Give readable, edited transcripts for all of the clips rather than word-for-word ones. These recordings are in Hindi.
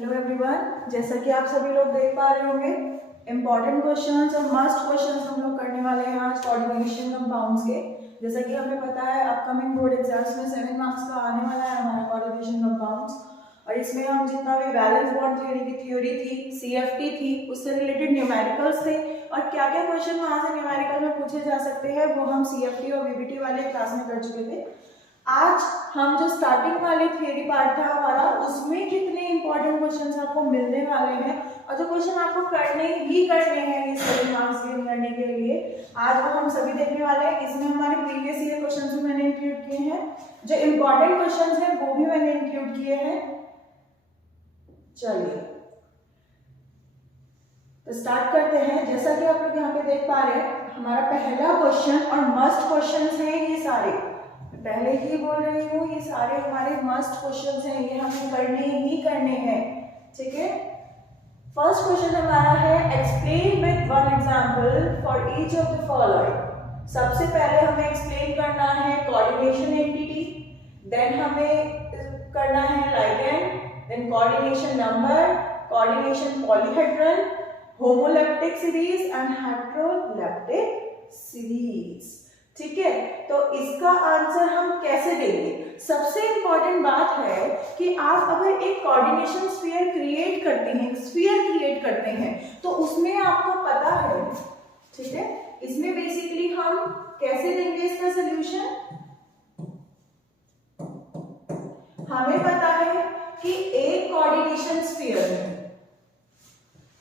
हेलो एवरीवन, जैसा कि आप सभी लोग देख पा रहे होंगे, इम्पॉर्टेंट क्वेश्चंस और मस्ट क्वेश्चंस हम लोग करने वाले हैं आज कोऑर्डिनेशन कंपाउंड्स के। जैसा कि हमें पता है अपकमिंग बोर्ड एग्जाम्स में 7 मार्क्स का आने वाला है हमारा कोऑर्डिनेशन कंपाउंड्स, और इसमें हम जितना भी वैलेंस बॉन्ड थ्योरी की थ्योरी थी, सीएफटी थी, उससे रिलेटेड न्यूमेरिकल्स थे और क्या क्या क्वेश्चन वहाँ से न्यूमेरिकल में पूछे जा सकते हैं वो हम सीएफटी और वीबीटी वाले क्लास में कर चुके थे। आज हम जो स्टार्टिंग वाले थ्योरी पार्ट था हमारा, उसमें कितने इंपॉर्टेंट क्वेश्चंस आपको मिलने वाले हैं और जो क्वेश्चन आपको करने हैं ये 7 मार्क्स गेन करने के लिए, आज वो हम सभी देखने वाले हैं। इसमें हमारे प्रीवियस ईयर क्वेश्चंस भी मैंने इंक्लूड किए हैं, जो इंपॉर्टेंट क्वेश्चंस हैं वो भी मैंने इंक्लूड किए हैं। चलिए तो स्टार्ट करते हैं। जैसा कि आप लोग यहाँ पे देख पा रहे हैं, हमारा पहला क्वेश्चन और मस्ट क्वेश्चंस हैं ये सारे, पहले ही बोल रही हूँ, ये सारे हमारे मस्ट क्वेश्चंस हैं, ये हमें करने ही करने हैं, ठीक है। फर्स्ट क्वेश्चन हमारा है explain with one example for each of the following. सबसे पहले हमें एक्सप्लेन करना है कोऑर्डिनेशन एंटिटी, देन हमें करना है ligand, then coordination number, coordination polyhedral, homoleptic series and heteroleptic series, ठीक है। तो इसका आंसर हम कैसे देंगे? सबसे इंपॉर्टेंट बात है कि आप अगर एक कोऑर्डिनेशन स्फीयर क्रिएट करते हैं तो उसमें आपको पता है, ठीक है, इसमें बेसिकली हम कैसे देंगे इसका सॉल्यूशन। हमें पता है कि एक कोऑर्डिनेशन स्फीयर में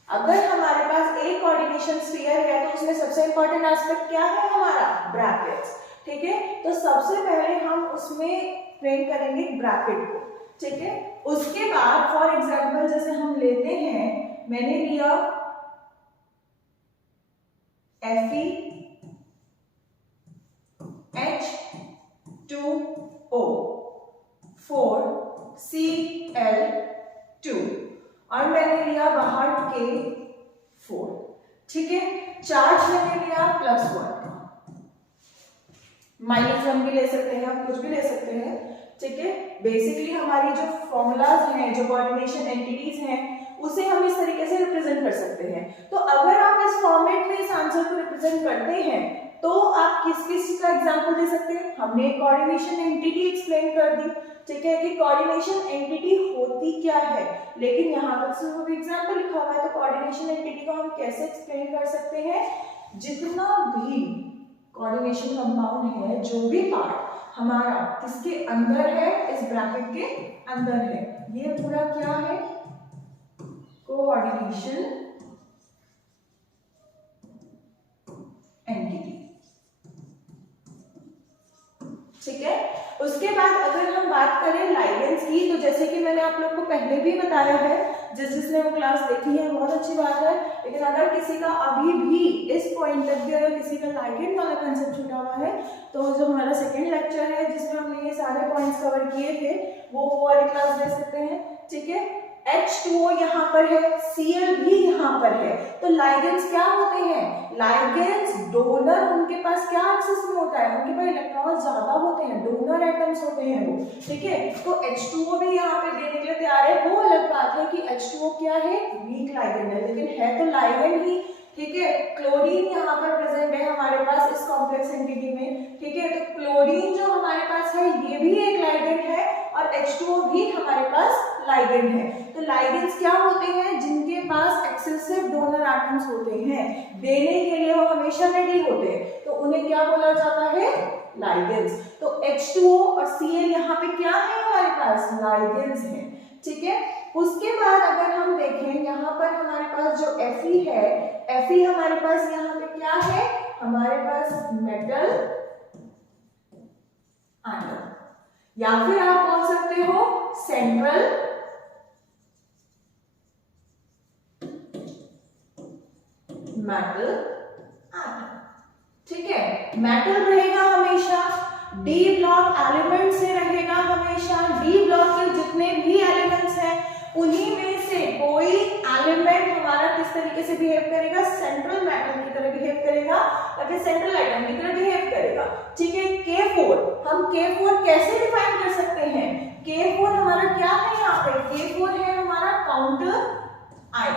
अगर हमारे पास एक कोऑर्डिनेशन स्फीयर है तो उसमें सबसे इंपॉर्टेंट एस्पेक्ट क्या है हमारा? ब्रैकेट्स, ठीक है। तो सबसे पहले हम उसमें फ्रेम करेंगे ब्रैकेट को, ठीक है। उसके बाद फॉर एग्जांपल जैसे हम लेते हैं, मैंने लिया FeH2O 4Cl2 और मैंने लिया बाहर K4, ठीक है। चार्ज मैंने लिया +1, -1 भी ले सकते हैं, आप कुछ भी ले सकते हैं, ठीक है। बेसिकली हमारी जो फॉर्मूलाज हैं, जो कोऑर्डिनेशन एंटिटीज हैं, उसे हम इस तरीके से रिप्रेजेंट कर सकते हैं। तो अगर आप इस फॉर्मेट में इस आंसर को रिप्रेजेंट करते हैं तो आप किस किस का एग्जांपल दे सकते हैं? हमने कोऑर्डिनेशन एंटिटी एक्सप्लेन कर दी, ठीक है, कि कोऑर्डिनेशन एंटिटी होती क्या है, लेकिन यहाँ पर सिर्फ एग्जांपल लिखा हुआ है। तो कोऑर्डिनेशन एंटिटी को हम कैसे एक्सप्लेन कर सकते हैं? जितना भी कोऑर्डिनेशन कंपाउंड है, जो भी पार्ट हमारा किसके अंदर है, इस ब्रैकेट के अंदर है, ये पूरा क्या है? कोऑर्डिनेशन एंटिटी, ठीक है। उसके बाद अगर हम बात करें लाइगेंड्स की, तो जैसे कि मैंने आप लोग को पहले भी बताया है, जिसने वो क्लास देखी है बहुत अच्छी बात है, लेकिन अगर किसी का अभी भी इस पॉइंट तक भी अगर किसी का लाइगेंड वाला कंसेप्ट छूटा हुआ है, तो जो हमारा सेकेंड लेक्चर है जिसमें हमने ये सारे पॉइंट्स कवर किए थे, वो वाली क्लास दे सकते हैं, ठीक है। H2O यहाँ पर है, Cl भी यहाँ पर है, तो लाइगेंड्स क्या होते हैं? लाइगेंड्स डोनर, उनके पास क्या एक्सेस में होता है? उनके पास इलेक्ट्रॉन ज्यादा होते हैं, डोनर एटम्स होते हैं वो, ठीक है। तो H2O भी यहाँ पे देने के लिए तैयार है। वो अलग बात है कि H2O क्या है? वीक लाइगेंड है, लेकिन है तो लाइगेंड ही, ठीक है। क्लोरीन यहाँ पर प्रेजेंट है हमारे पास इस कॉम्प्लेक्स एंटिटी में, ठीक है। तो क्लोरीन जो हमारे पास है ये भी एक लाइगेंड है और H2O भी हमारे पास लाइगेंड है। तो लाइगेंड्स क्या होते हैं? जिनके पास एक्सेसिव डोनर एटम्स होते हैं, देने के लिए वो हमेशा रेडी होते हैं, तो उन्हें क्या बोला जाता है? लाइगेंड्स। तो H2O और Cl यहाँ पे क्या है हमारे पास? लाइगेंड्स हैं, ठीक है। उसके बाद अगर हम देखें, यहाँ पर हमारे पास जो Fe है, Fe हमारे पास यहाँ पे क्या है? हमारे पास मेटल एटम, या फिर आप बोल सकते हो सेंट्रल मेटल एटम, ठीक है। मेटल रहेगा हमेशा, डी ब्लॉक एलिमेंट से रहेगा हमेशा। डी ब्लॉक के जितने भी एलिमेंट्स हैं उन्हीं में से कोई एलिमेंट हमारा किस तरीके से बिहेव करेगा? सेंट्रल मेटल की तरह बिहेव करेगा या फिर सेंट्रल एटम की तरह बिहेव करेगा, ठीक है। K4, हम K4 कैसे डिफाइन कर सकते हैं? K4 हमारा क्या है? यहाँ पे K4 है हमारा काउंटर आयन।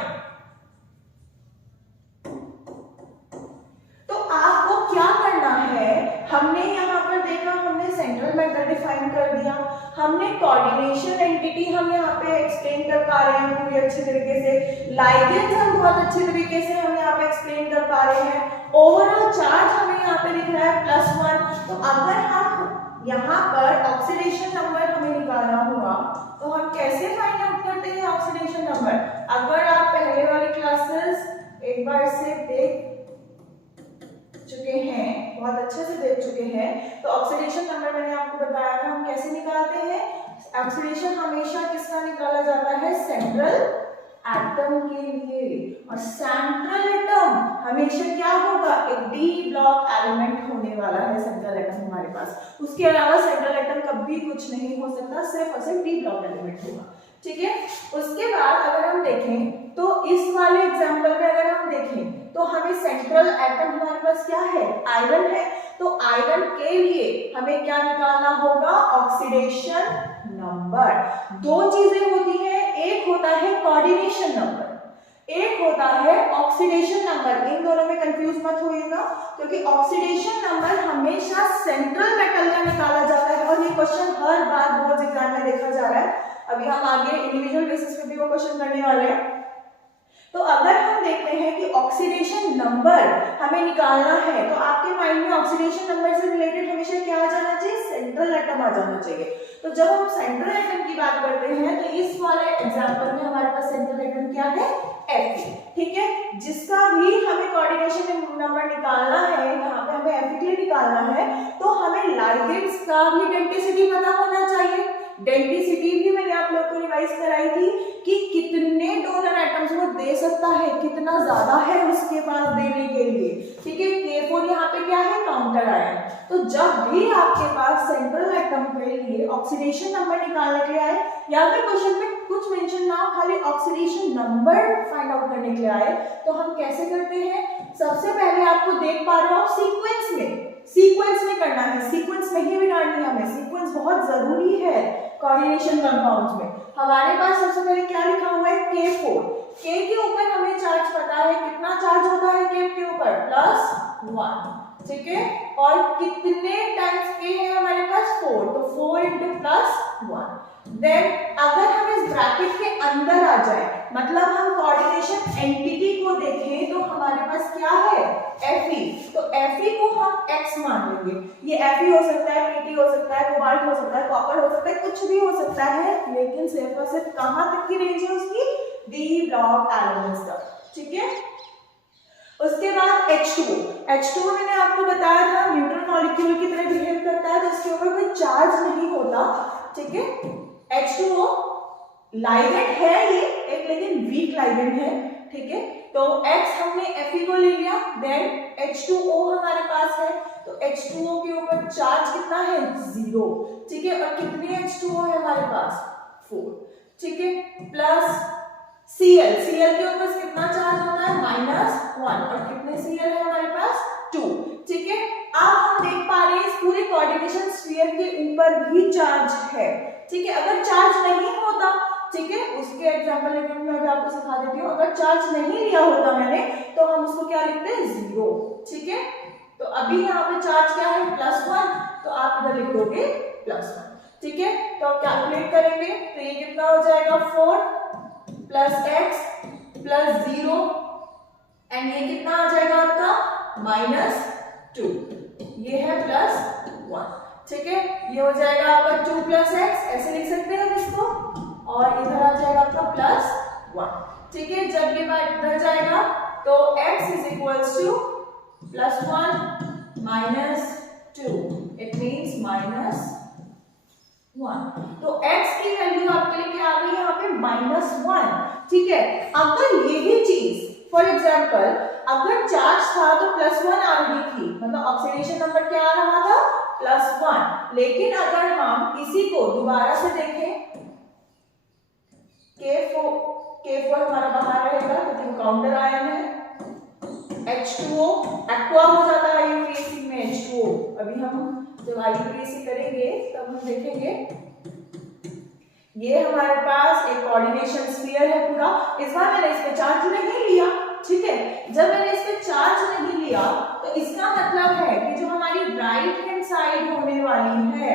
तो आपको क्या करना है, हमने यहाँ पर देखा, हमने सेंट्रल मेटल डिफाइन कर दिया, हमने कोऑर्डिनेशन एंटिटी हम यहाँ पे एक्सप्लेन कर पा रहे हैं पूरी अच्छी तरीके से, लाइगेंड्स हम बहुत अच्छे तरीके से हम यहाँ पे एक्सप्लेन कर पा रहे हैं, ओवरऑल चार्ज हमें यहाँ पे दिख रहा है +1। तो अगर हम यहाँ पर ऑक्सीडेशन नंबर हमें निकालना हुआ तो हम कैसे फाइंड आउट करते हैं ऑक्सीडेशन नंबर? अगर आप पहले वाली क्लासेस एक बार से देख चुके हैं, बहुत अच्छे से देख चुके हैं, तो ऑक्सीडेशन नंबर मैंने आपको बताया था हम कैसे निकालते हैं। ऑक्सीडेशन हमेशा किसका निकाला जाता है? सेंट्रल एटम के लिए, और सेंट्रल एटम हमेशा क्या होगा? एक डी ब्लॉक एलिमेंट होने वाला है सेंट्रल एटम हमारे पास। उसके अलावा सेंट्रल एटम कभी कुछ नहीं हो सकता, सिर्फ और सिर्फ डी ब्लॉक एलिमेंट होगा, ठीक है। उसके बाद अगर हम देखें तो इस वाले एग्जांपल में अगर हम देखें तो हमें सेंट्रल एटम हमारे पास क्या है? आयरन है। तो आयरन के लिए हमें क्या निकालना होगा? Oxidation number. दो चीजें होती हैं, एक होता है कोऑर्डिनेशन नंबर, एक होता है ऑक्सीडेशन नंबर। इन दोनों में कंफ्यूज मत होइएगा, क्योंकि ऑक्सीडेशन नंबर हमेशा सेंट्रल मेटल का निकाला जाता है, और ये क्वेश्चन हर बार बोर्ड एग्जाम में देखा जा रहा है। अभी हम आगे इंडिविजुअल बेसिस पे भी वो क्वेश्चन करने वाले हैं। तो अगर हम देखते हैं कि ऑक्सीडेशन नंबर हमें निकालना है, तो आपके माइंड में ऑक्सीडेशन नंबर से रिलेटेड हमेशा क्या आ जाना चाहिए? सेंट्रल एटम आ जाना चाहिए। तो जब हम सेंट्रल एटम की बात करते हैं तो इस वाले एग्जांपल में हमारे पास सेंट्रल एटम क्या है? Fe, ठीक है। जिसका भी हमें कोऑर्डिनेशन नंबर निकालना है, यहाँ पे हमें Fe के लिए निकालना है, तो हमें लाइगेंड्स का भी डेंसिटी पता होना चाहिए। डेंसिटी भी मैंने आप लोग को रिवाइज कराई थी कि कितने डोनर एटम्स वो दे सकता है, कितना ज्यादा है उसके पास देने के लिए, ठीक है। K4 यहाँ पे क्या है? Counter ion. तो जब भी आपके पास सेंट्रल एटम के लिए ऑक्सीडेशन नंबर निकालने के लिए आए, या फिर क्वेश्चन में कुछ मेंशन ना हो, खाली ऑक्सीडेशन नंबर फाइंड आउट करने के लिए आए, तो हम कैसे करते हैं? सबसे पहले आपको देख पा रहे हो सीक्वेंस में करना है, सीक्वेंस नहीं बिगाड़नी है हमें, सीक्वेंस बहुत जरूरी है कोऑर्डिनेशन कंपाउंड्स में। हमारे पास सबसे पहले क्या लिखा हुआ है? K4। K के ऊपर हमें चार्ज पता है, कितना चार्ज होता है K के ऊपर? +1, ठीक है। और कितने टाइम्स K है हमारे पास? 4, तो 4 × +1। देन अगर हम इस ब्रैकेट के अंदर आ जाए, मतलब हम कोऑर्डिनेशन एंटिटी को देखें, तो हमारे पास क्या है? Fe। तो Fe को हम X मान लेंगे। ये Fe हो सकता है, Pt हो सकता है, कोबाल्ट हो सकता है, कॉपर हो सकता है, कुछ भी हो सकता है, लेकिन सिर्फ और सिर्फ कहां तक की रेंज है उसकी? डी ब्लॉक एलिमेंट्स तक, ठीक है। उसके बाद H2O मैंने आपको बताया था न्यूट्रल मॉलिक्यूल की तरह बिहेव करता है, तो इसके ऊपर कोई चार्ज नहीं होता, ठीक है। H2O लाइगेंड है ये एक, लेकिन वीक लाइगेंड है, ठीक है। तो X हमने Fe को ले लिया, देन H2O हमारे पास है, तो H2O के ऊपर चार्ज कितना है? 0, ठीक है। और कितने H2O है हमारे पास? 4, ठीक है। प्लस Cl के ऊपर कितना चार्ज होता है? -1, और कितने Cl है हमारे पास? 2, ठीक है। अब हम देख पा रहे हैं इस पूरे कोऑर्डिनेशन स्फीयर के ऊपर भी चार्ज है, ठीक है। अगर चार्ज नहीं होता, ठीक है, उसके एग्जांपल लेकर मैं अभी आपको सिखा देती हूँ। अगर चार्ज नहीं लिया होता मैंने, तो हम उसको क्या लिखते हैं? 0, ठीक है। तो अभी यहाँ पे चार्ज क्या है? +1, तो आप इधर लिख दोगे +1, ठीक है। तो आप कैलकुलेट करेंगे तो ये कितना हो जाएगा? 4 + x + 0, एंड ये कितना आ जाएगा आपका? -2, ये है +1, ठीक है। ये हो जाएगा आपका 2 + x, ऐसे लिख सकते हैं हम इसको, और इधर आ जाएगा आपका +1, ठीक है। जब ये बात इधर जाएगा तो x = +1 -2, इट मींस -1। तो x की वैल्यू आपके लिए क्या आ गई यहाँ पे? -1, ठीक है। अगर यही चीज फॉर एग्जाम्पल अगर चार्ज था तो +1 आ रही थी, मतलब ऑक्सीडेशन नंबर क्या आ रहा था? +1। लेकिन अगर हम इसी को दोबारा से देखें, K4 हमारा बाहर रहेगा क्योंकि वो काउंटर आयन है, H2O एक्वा हो जाता है यूपीएससी में H2O। अभी हम जब IUPAC करेंगे तब हम देखेंगे ये हमारे पास एक कोऑर्डिनेशन स्फीयर है पूरा। इस बार मैंने इस पे चार्ज नहीं लिया, ठीक है। जब मैंने इस पे चार्ज नहीं लिया तो इसका मतलब है कि जो हमारी राइट हैंड साइड होने वाली है,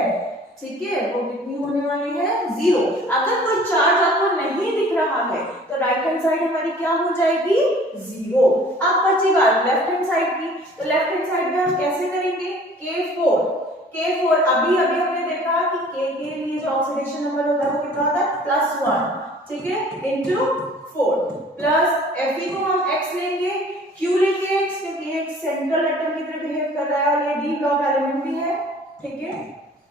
ठीक है, वो कितनी होने वाली है, 0। अगर कोई चार्ज आपको नहीं दिख रहा है तो राइट हैंड साइड हमारी क्या हो जाएगी, 0। अब बची बात लेफ्ट हैंड साइड की, तो लेफ्ट हैंड साइड में हम कैसे करेंगे, K4 अभी हमने देखा कि K के लिए जो ऑक्सीडेशन नंबर होता है वो कितना होता है, +1, ठीक है, इंटू 4 प्लस Fe को हम x लेंगे, क्यों लेंगे x, क्योंकि ये एक सेंट्रल एटम की तरह बिहेव कर रहा है और ये डी ब्लॉक एलिमेंट भी है, ठीक है।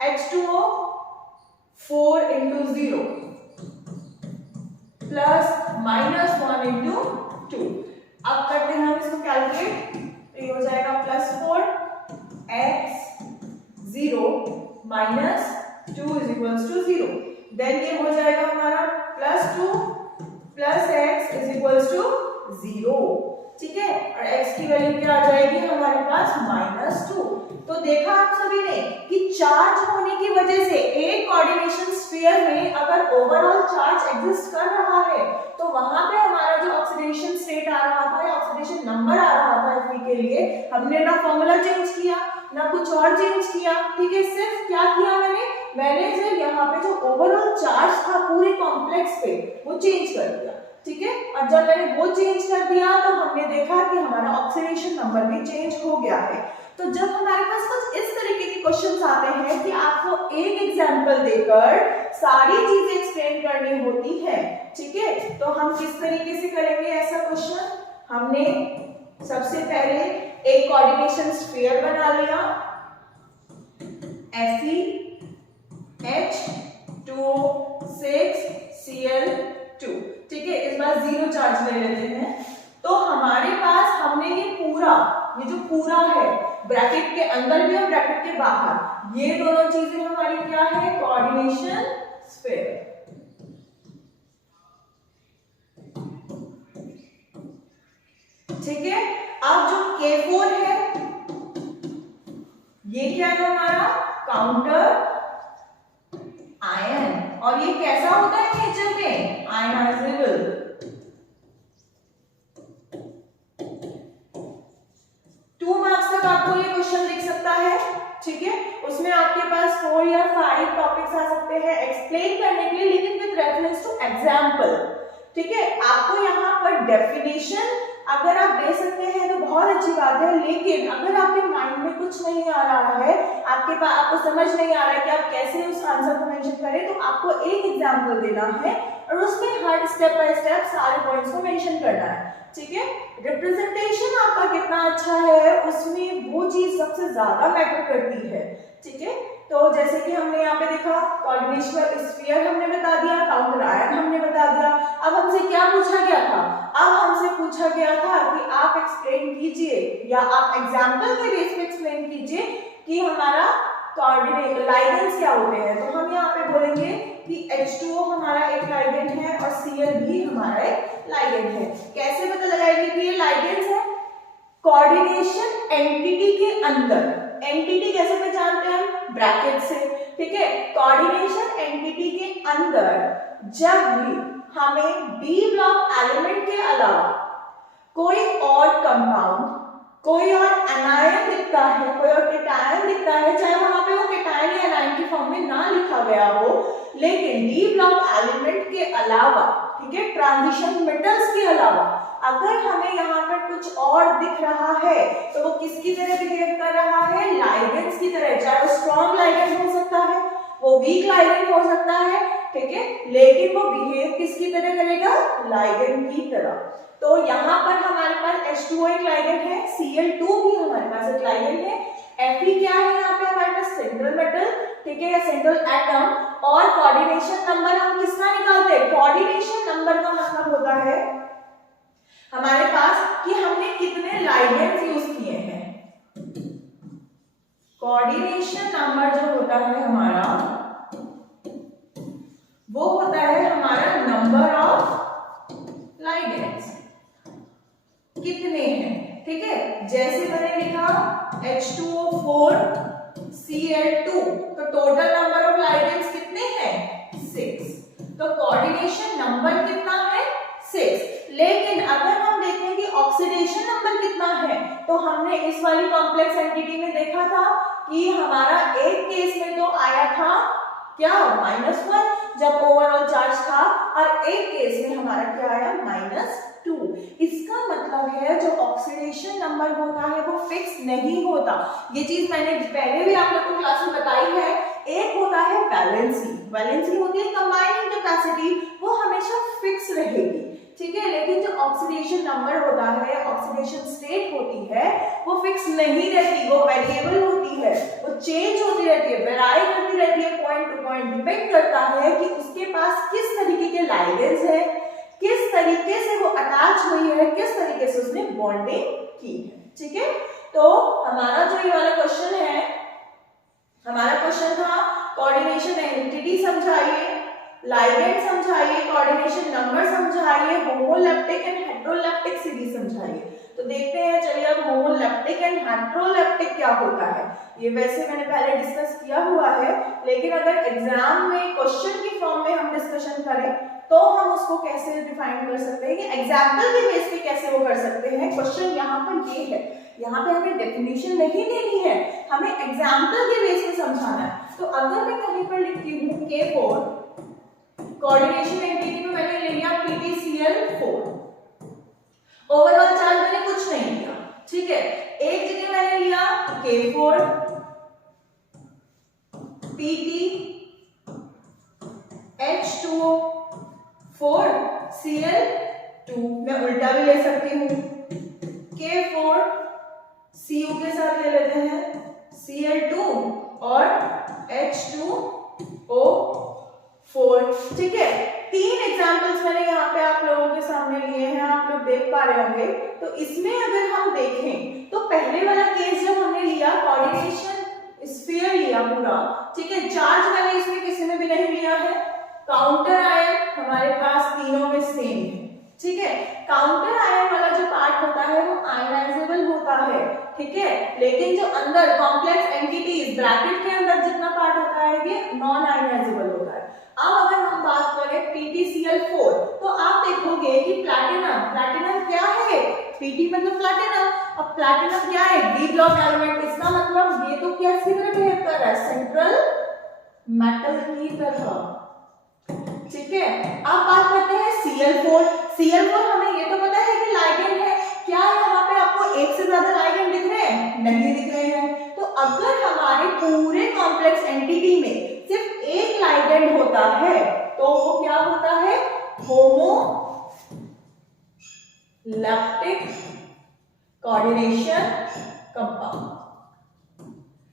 H2O 4 into 0 plus -1 into 2। अब करते हैं हम इसको कैलकुलेट, तो ये हो जाएगा +4 x 0 minus 2 is equals to 0। Then ये हो जाएगा हमारा +2 plus x is equals to 0, ठीक है। और x की वैल्यू क्या आ जाएगी हमारे पास -2। तो देखा आप सभी ने कि चार्ज होने की वजह से एक कोऑर्डिनेशन स्फीयर में अगर ओवरऑल चार्ज एग्जिस्ट कर रहा है तो वहां पे हमारा जो ऑक्सीडेशन स्टेट आ रहा था या ऑक्सीडेशन नंबर आ रहा था Fe के लिए, हमने ना फॉर्मूला चेंज किया ना कुछ और चेंज किया, ठीक है। सिर्फ क्या किया मैंने सिर्फ यहाँ पे जो ओवरऑल चार्ज था पूरे कॉम्प्लेक्स पे वो चेंज कर दिया, ठीक है। और जब मैंने वो चेंज कर दिया तो हमने देखा कि हमारा ऑक्सीडेशन नंबर भी चेंज हो गया है। तो जब हमारे पास कुछ इस तरीके के क्वेश्चंस आते हैं कि आपको एक एग्जांपल देकर सारी चीजें एक्सप्लेन करनी होती है, ठीक है, तो हम किस तरीके से करेंगे ऐसा क्वेश्चन। हमने सबसे पहले एक कोऑर्डिनेशन स्फीयर बना लिया, Fe H2O6Cl2, ठीक है। इस बार 0 चार्ज ले लेते हैं। तो हमारे पास हमने ये जो पूरा है ब्रैकेट के अंदर भी और ब्रैकेट के बाहर, ये दोनों चीजें हमारी क्या है, कोऑर्डिनेशन स्फीयर, ठीक है। अब जो K4 है ये क्या है हमारा, काउंटर आयन, और ये कैसा होता है नेचर में, आयनाइजेबल। आपको ये क्वेश्चन दिख सकता है, ठीक है। उसमें आपके पास 4 या 5 टॉपिक्स आ सकते हैं एक्सप्लेन करने के लिए, लेकिन विद रेफरेंस टू एग्जांपल, ठीक है। आपको यहाँ पर डेफिनेशन अगर आप दे सकते हैं तो बहुत अच्छी बात है, लेकिन अगर आपके माइंड में कुछ नहीं आ रहा है, आपको समझ नहीं आ रहा है कि आप कैसे उस आंसर को मेंशन करें, तो आपको एक एग्जांपल देना है और उसमें हर स्टेप बाय स्टेप सारे पॉइंट्स को मेंशन करना है, ठीक है। रिप्रेजेंटेशन आपका कितना अच्छा है उसमें वो चीज सबसे ज्यादा मैटर करती है, ठीक है। तो जैसे कि हमने यहाँ पे देखा कोऑर्डिनेशन स्फीयर हमने बता दिया, काउंटर आयन हमने बता दिया। अब हमसे क्या पूछा गया था, अब हमसे पूछा गया था कि आप एक्सप्लेन कीजिए या आप एग्जांपल के बेस पे एक्सप्लेन कीजिए कि हमारा कोऑर्डिनेट लाइगेंड्स क्या होते हैं। तो हम यहाँ पे बोलेंगे कि H2O हमारा एक लाइगेंड है और Cl भी हमारा एक लाइगेंड है। कैसे पता लगाएंगे कि ये लाइगेंड्स है, कोऑर्डिनेशन एंटिटी के अंदर, एंटिटी कैसे पहचानते हैं, ब्रैकेट से, ठीक है। कोऑर्डिनेशन एंटिटी के अंदर जब भी हमें डी ब्लॉक एलिमेंट के अलावा कोई और कंपाउंड, कोई और एनायन दिखता है, कोई और केटायन दिखता है, चाहे वहां पे वो केटायन या एनायन की फॉर्म में ना लिखा गया हो, लेकिन डी ब्लॉक एलिमेंट के अलावा, ठीक है, ट्रांजिशन मेटल्स के अलावा अगर हमें यहाँ पर कुछ और दिख रहा है तो वो किसकी तरह बिहेव कर रहा है, लाइगेंड्स की तरह। चाहे वो स्ट्रॉन्ग लाइगेंड हो सकता है, वो वीक लाइगेंड हो सकता है, ठीक है, लेकिन वो बिहेव किसकी तरह करेगा, लाइगेंड की तरह। तो यहाँ पर हमारे पास H2O एक लाइगेंड है, Cl2 भी हमारे पास एक लाइगेंड है, Fe क्या है यहाँ पे हमारे पास सेंट्रल मेटल, ठीक है, या सेंट्रल एटम। और कोऑर्डिनेशन नंबर हम किसका निकालते हैं, कोऑर्डिनेशन नंबर का मतलब होता है हमारे पास कि हमने कितने लाइगेंड्स यूज किए हैं। कोऑर्डिनेशन नंबर जो होता है हमारा वो होता है हमारा नंबर ऑफ लाइगेंड्स, कितने हैं, ठीक है। जैसे मैंने लिखा H2O4 Cl2, तो टोटल नंबर ऑफ लाइगेंड्स कितने हैं, 6। तो हमने इस वाली कॉम्प्लेक्स एंटिटी में देखा था कि हमारा एक केस में तो आया था क्या -1 जब ओवरऑल चार्ज था, और एक केस में हमारा क्या आया -2। इसका मतलब है जो ऑक्सीडेशन नंबर होता है वो फिक्स नहीं होता। ये चीज मैंने पहले भी आप लोगों को क्लास में बताई है। एक होता है वैलेंसी, वैलेंसी होती है कंबाइनिंग कैपेसिटी, वो हमेशा फिक्स रहेगी, ठीक है। लेकिन जो ऑक्सीडेशन नंबर होता है, ऑक्सीडेशन स्टेट होती है, वो फिक्स नहीं रहती, वो वेरिएबल होती है, वो चेंज होती रहती है, वेराई करती रहती है, पॉइंट टू पॉइंट डिपेंड करता है कि उसके पास किस तरीके के लाइगेंड्स है, किस तरीके से वो अटैच हुई है, किस तरीके से उसने बॉन्डिंग की है, ठीक है। तो हमारा जो ये वाला क्वेश्चन है, हमारा क्वेश्चन था कोऑर्डिनेशन एंटिटी समझाइए, लाइगेंड समझाइए, कोऑर्डिनेशन नंबर समझाइए, होमोलैप्टिक एंड हेटेरोलैप्टिक सीरीज समझाइए। तो देखते हैं, चलिए अब होमोलैप्टिक एंड हेटेरोलैप्टिक क्या होता है। ये वैसे मैंने पहले डिस्कस किया हुआ है, लेकिन अगर एग्जाम में क्वेश्चन की फॉर्म में हम डिस्कशन करें तो हम उसको कैसे डिफाइन कर सकते हैं, कि एग्जाम्पल के बेस पे कैसे वो कर सकते हैं। क्वेश्चन यहाँ पर ये है, यहाँ पे हमें डेफिनेशन नहीं देनी है, हमें एग्जाम्पल के बेस पे समझाना है। तो अगर मैं कहीं पर लिखती हूँ K4 कोऑर्डिनेशन एंटिटी में मैंने ले लिया PtCl4, ओवरऑल चार्ज मैंने कुछ नहीं लिया, ठीक है। एक जगह मैंने लिया K4 PtH2O 4Cl2, मैं उल्टा भी ले सकती हूँ, K4 Cu के साथ ले लेते हैं Cl2 और H2O4, ठीक है। तीन एग्जांपल्स मैंने यहाँ पे आप लोगों के सामने लिए हैं, आप लोग देख पा रहे होंगे। तो इसमें अगर हम देखें तो पहले वाला केस जब हमने लिया कोऑर्डिनेशन स्फीयर लिया पूरा, ठीक है, चार्ज मैंने इसमें किसी में भी नहीं लिया है, काउंटर आयन हमारे पास तीनों में सेम है, ठीक है। काउंटर आयन वाला जो पार्ट होता है वो आयनाइजेबल होता है, ठीक है, लेकिन जो अंदर कॉम्प्लेक्स एंटिटीज ब्रैकेट के अंदर जितना पार्ट होता है ये नॉन आयनाइजेबल होता है। अब अगर हम बात करें PtCl4, तो आप देखोगे कि प्लैटिनम क्या है, Pt मतलब प्लैटिनम, अब प्लैटिनम क्या है, डी ब्लॉक एलिमेंट, इसका मतलब ये तो कैसी तरह बिहेव कर रहा है, सेंट्रल मेटल की तरह, ठीक है। अब बात करते हैं Cl4 हमें ये तो पता है कि लाइगेंड है, क्या यहाँ पे आपको एक से ज्यादा लाइगेंड दिख रहे हैं, नहीं दिख रहे हैं। तो अगर हमारे पूरे कॉम्प्लेक्स एंटिटी में सिर्फ एक लाइगेंड होता है तो वो क्या होता है, homoleptic coordination compound.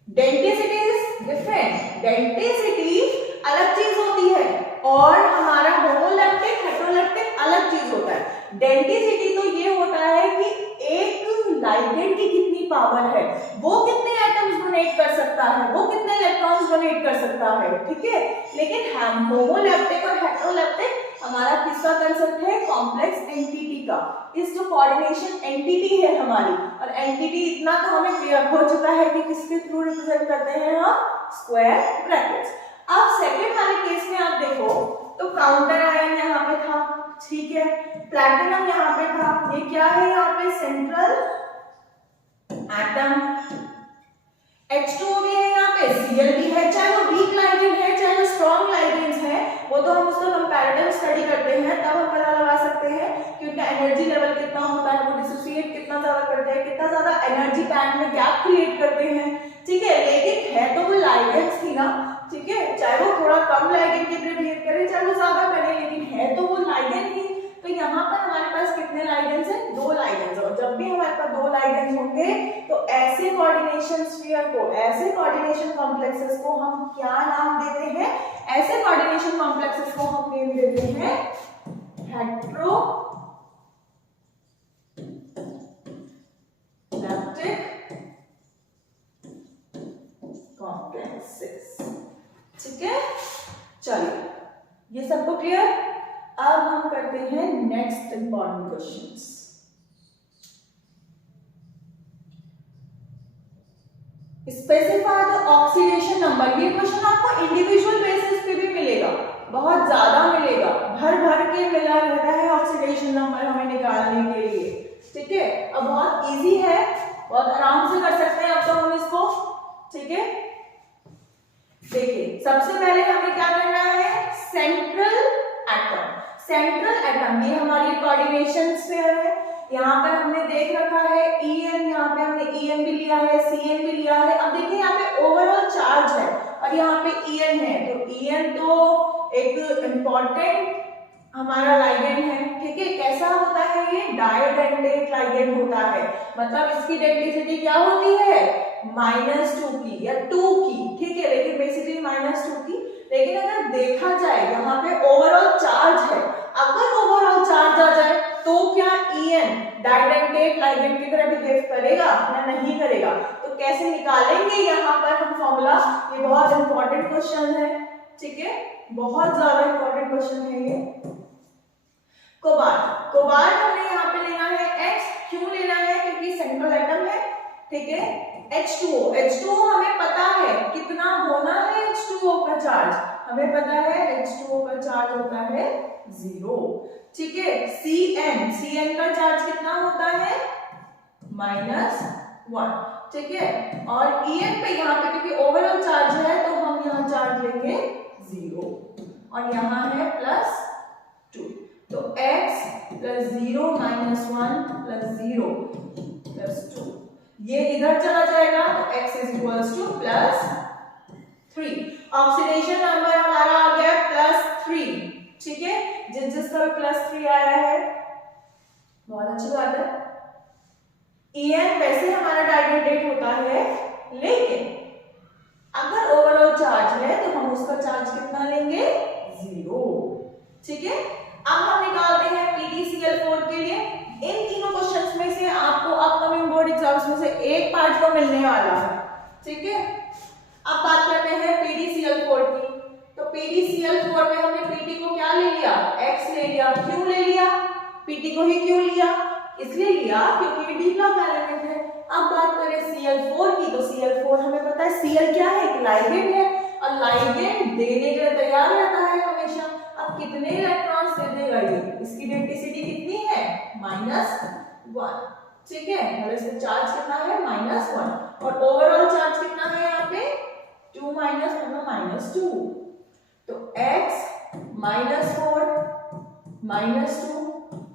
Density is different, density अलग चीज होती है और हमारा होमोलैप्टिक हेटेरोलैप्टिक अलग चीज होता है। डेंसिटी तो ये होता है कि एक लाइगेंड की कितनी पावर है, वो कितने एटम्स डोनेट कर सकता है, वो कितने इलेक्ट्रॉन्स डोनेट कर सकता है, ठीक है। लेकिन होमोलैप्टिक और हेटेरोलैप्टिक हमारा किसका कंसेप्ट है, कॉम्प्लेक्स एंटिटी का। इस जो कोऑर्डिनेशन एंटिटी है हमारी, और एंटिटी इतना तो हमें क्लियर हो चुका है कि किसके थ्रू रिप्रेजेंट करते हैं हम, स्क्वायर ब्रैकेट्स। अब सेकंड वाले केस में आप देखो तो काउंटर आयन यहाँ पे था, ठीक है, प्लैटिनम यहाँ पे था, ये क्या है यहाँ पे, सेंट्रल एटम, H2O भी है यहाँ पे, Cl भी है, चाहे वो वीक लाइगेंड है चाहे वो स्ट्रॉन्ग लाइगेंड्स है, वो तो हम उसका कंपैरेटिव स्टडी करते हैं, तब हम पता लगा सकते हैं कि उनका एनर्जी लेवल कितना होता है, वो डिसोसिएट कितना ज्यादा करते हैं, कितना ज्यादा एनर्जी बैंड में गैप क्रिएट करते हैं, ठीक है। लेकिन है तो वो लाइगेंड्स थी ना, ठीक है, चाहे वो थोड़ा कम लाइगेंड की तरह बिहेव करे चाहे वो ज्यादा करे, लेकिन है तो वो लाइगेंड ही। तो यहाँ पर हमारे पास कितने लाइगेंड्स हैं, 2 लाइगेंड्स, और जब भी हमारे पास 2 लाइगेंड्स होंगे तो ऐसे कोऑर्डिनेशन स्फीयर को, ऐसे कोऑर्डिनेशन कॉम्प्लेक्सेस को हम क्या नाम देते हैं, ऐसे कोऑर्डिनेशन कॉम्प्लेक्सेस को हम नेम देते हैं हेटेरोलैप्टिक कॉम्प्लेक्सेस, ठीक है। चलिए ये सबको क्लियर। अब हम करते हैं next important questions. Specify the oxidation number. ये क्वेश्चन आपको इंडिविजुअल बेसिस पे भी मिलेगा, बहुत ज्यादा मिलेगा, भर भर के मिला रहता है ऑक्सीडेशन नंबर हमें निकालने के लिए, ठीक है। अब बहुत इजी है, बहुत आराम से कर सकते हैं अब तो हम इसको, ठीक है। देखिए सबसे पहले हमें क्या करना है, सेंट्रल एटम। सेंट्रल एटम ये हमारी कोऑर्डिनेशन स्फीयर है। यहाँ पर हमने देख रखा है En, यहाँ पे हमने En भी लिया है, Cn भी लिया है। अब देखिए यहाँ पे ओवरऑल चार्ज है और यहाँ पे En है, तो En तो एक इम्पॉर्टेंट हमारा लाइगेंड है, ठीक है। कैसा होता है ये, डाइडेंटेट लाइगेंड होता है, मतलब इसकी डेंसिटी क्या होती है, -2 की या 2 की, ठीक है, लेकिन बेसिकली -2 की। लेकिन अगर देखा जाए यहाँ पे ओवरऑल चार्ज है, अगर ओवरऑल चार्ज आ जाए तो क्या En डाइडेंटेट लाइगेंड की तरह बिहेव करेगा या नहीं करेगा, तो कैसे निकालेंगे यहाँ पर हम फॉर्मूला, ये बहुत इंपॉर्टेंट क्वेश्चन है, ठीक है, बहुत ज्यादा इंपॉर्टेंट क्वेश्चन है ये। कोबाल्ट हमने यहाँ पे लेना है X, क्यों लेना है, क्योंकि सेंट्रल एटम है, ठीक है। H2O हमें पता है कितना होना है H2O का चार्ज, हमें पता है H2O का चार्ज होता है 0, ठीक है। Cn का चार्ज कितना होता है, -1, ठीक है। और En पे यहाँ पे क्योंकि ओवरऑल चार्ज है तो हम यहाँ चार्ज लेंगे 0 और यहाँ है +2, तो x + 0 - 1 + 0 + 2, ये इधर चला जाएगा तो x = +3। ऑक्सीडेशन नंबर हमारा आ गया +3, ठीक है। जिसका +3 आया है बहुत अच्छी बात है। En वैसे हमारा डाइडेंटेट होता है, लेकिन अगर ओवरऑल चार्ज है तो हम उसका चार्ज कितना लेंगे, 0, ठीक है। अब हम निकालते हैं PtCl4 के लिए। इन तीनों क्वेश्चंस में से आपको अपकमिंग बोर्ड एग्जाम्स में से एक पार्ट तो मिलने वाला है, ठीक है। अब बात करते हैं PtCl4 की। तो PtCl4 में हमने Pt को क्या ले लिया, X ले लिया। क्यों ले लिया, Pt को ही क्यों लिया, इसलिए लिया क्योंकि डी ब्लॉक एलिमेंट है। अब बात करें Cl4 की, तो Cl4 हमें पता है Cl क्या है, एक लाइगेंड है और लाइगेंड देने के लिए तैयार रहता है हमेशा। अब कितने इलेक्ट्रॉन्स दे देगा ये, इसकी डेंसिटी कितनी है, -1, ठीक है। मतलब इसका चार्ज कितना है, -1, और ओवरऑल चार्ज कितना है यहाँ पे 2 - 1 -2, तो x -4 -2,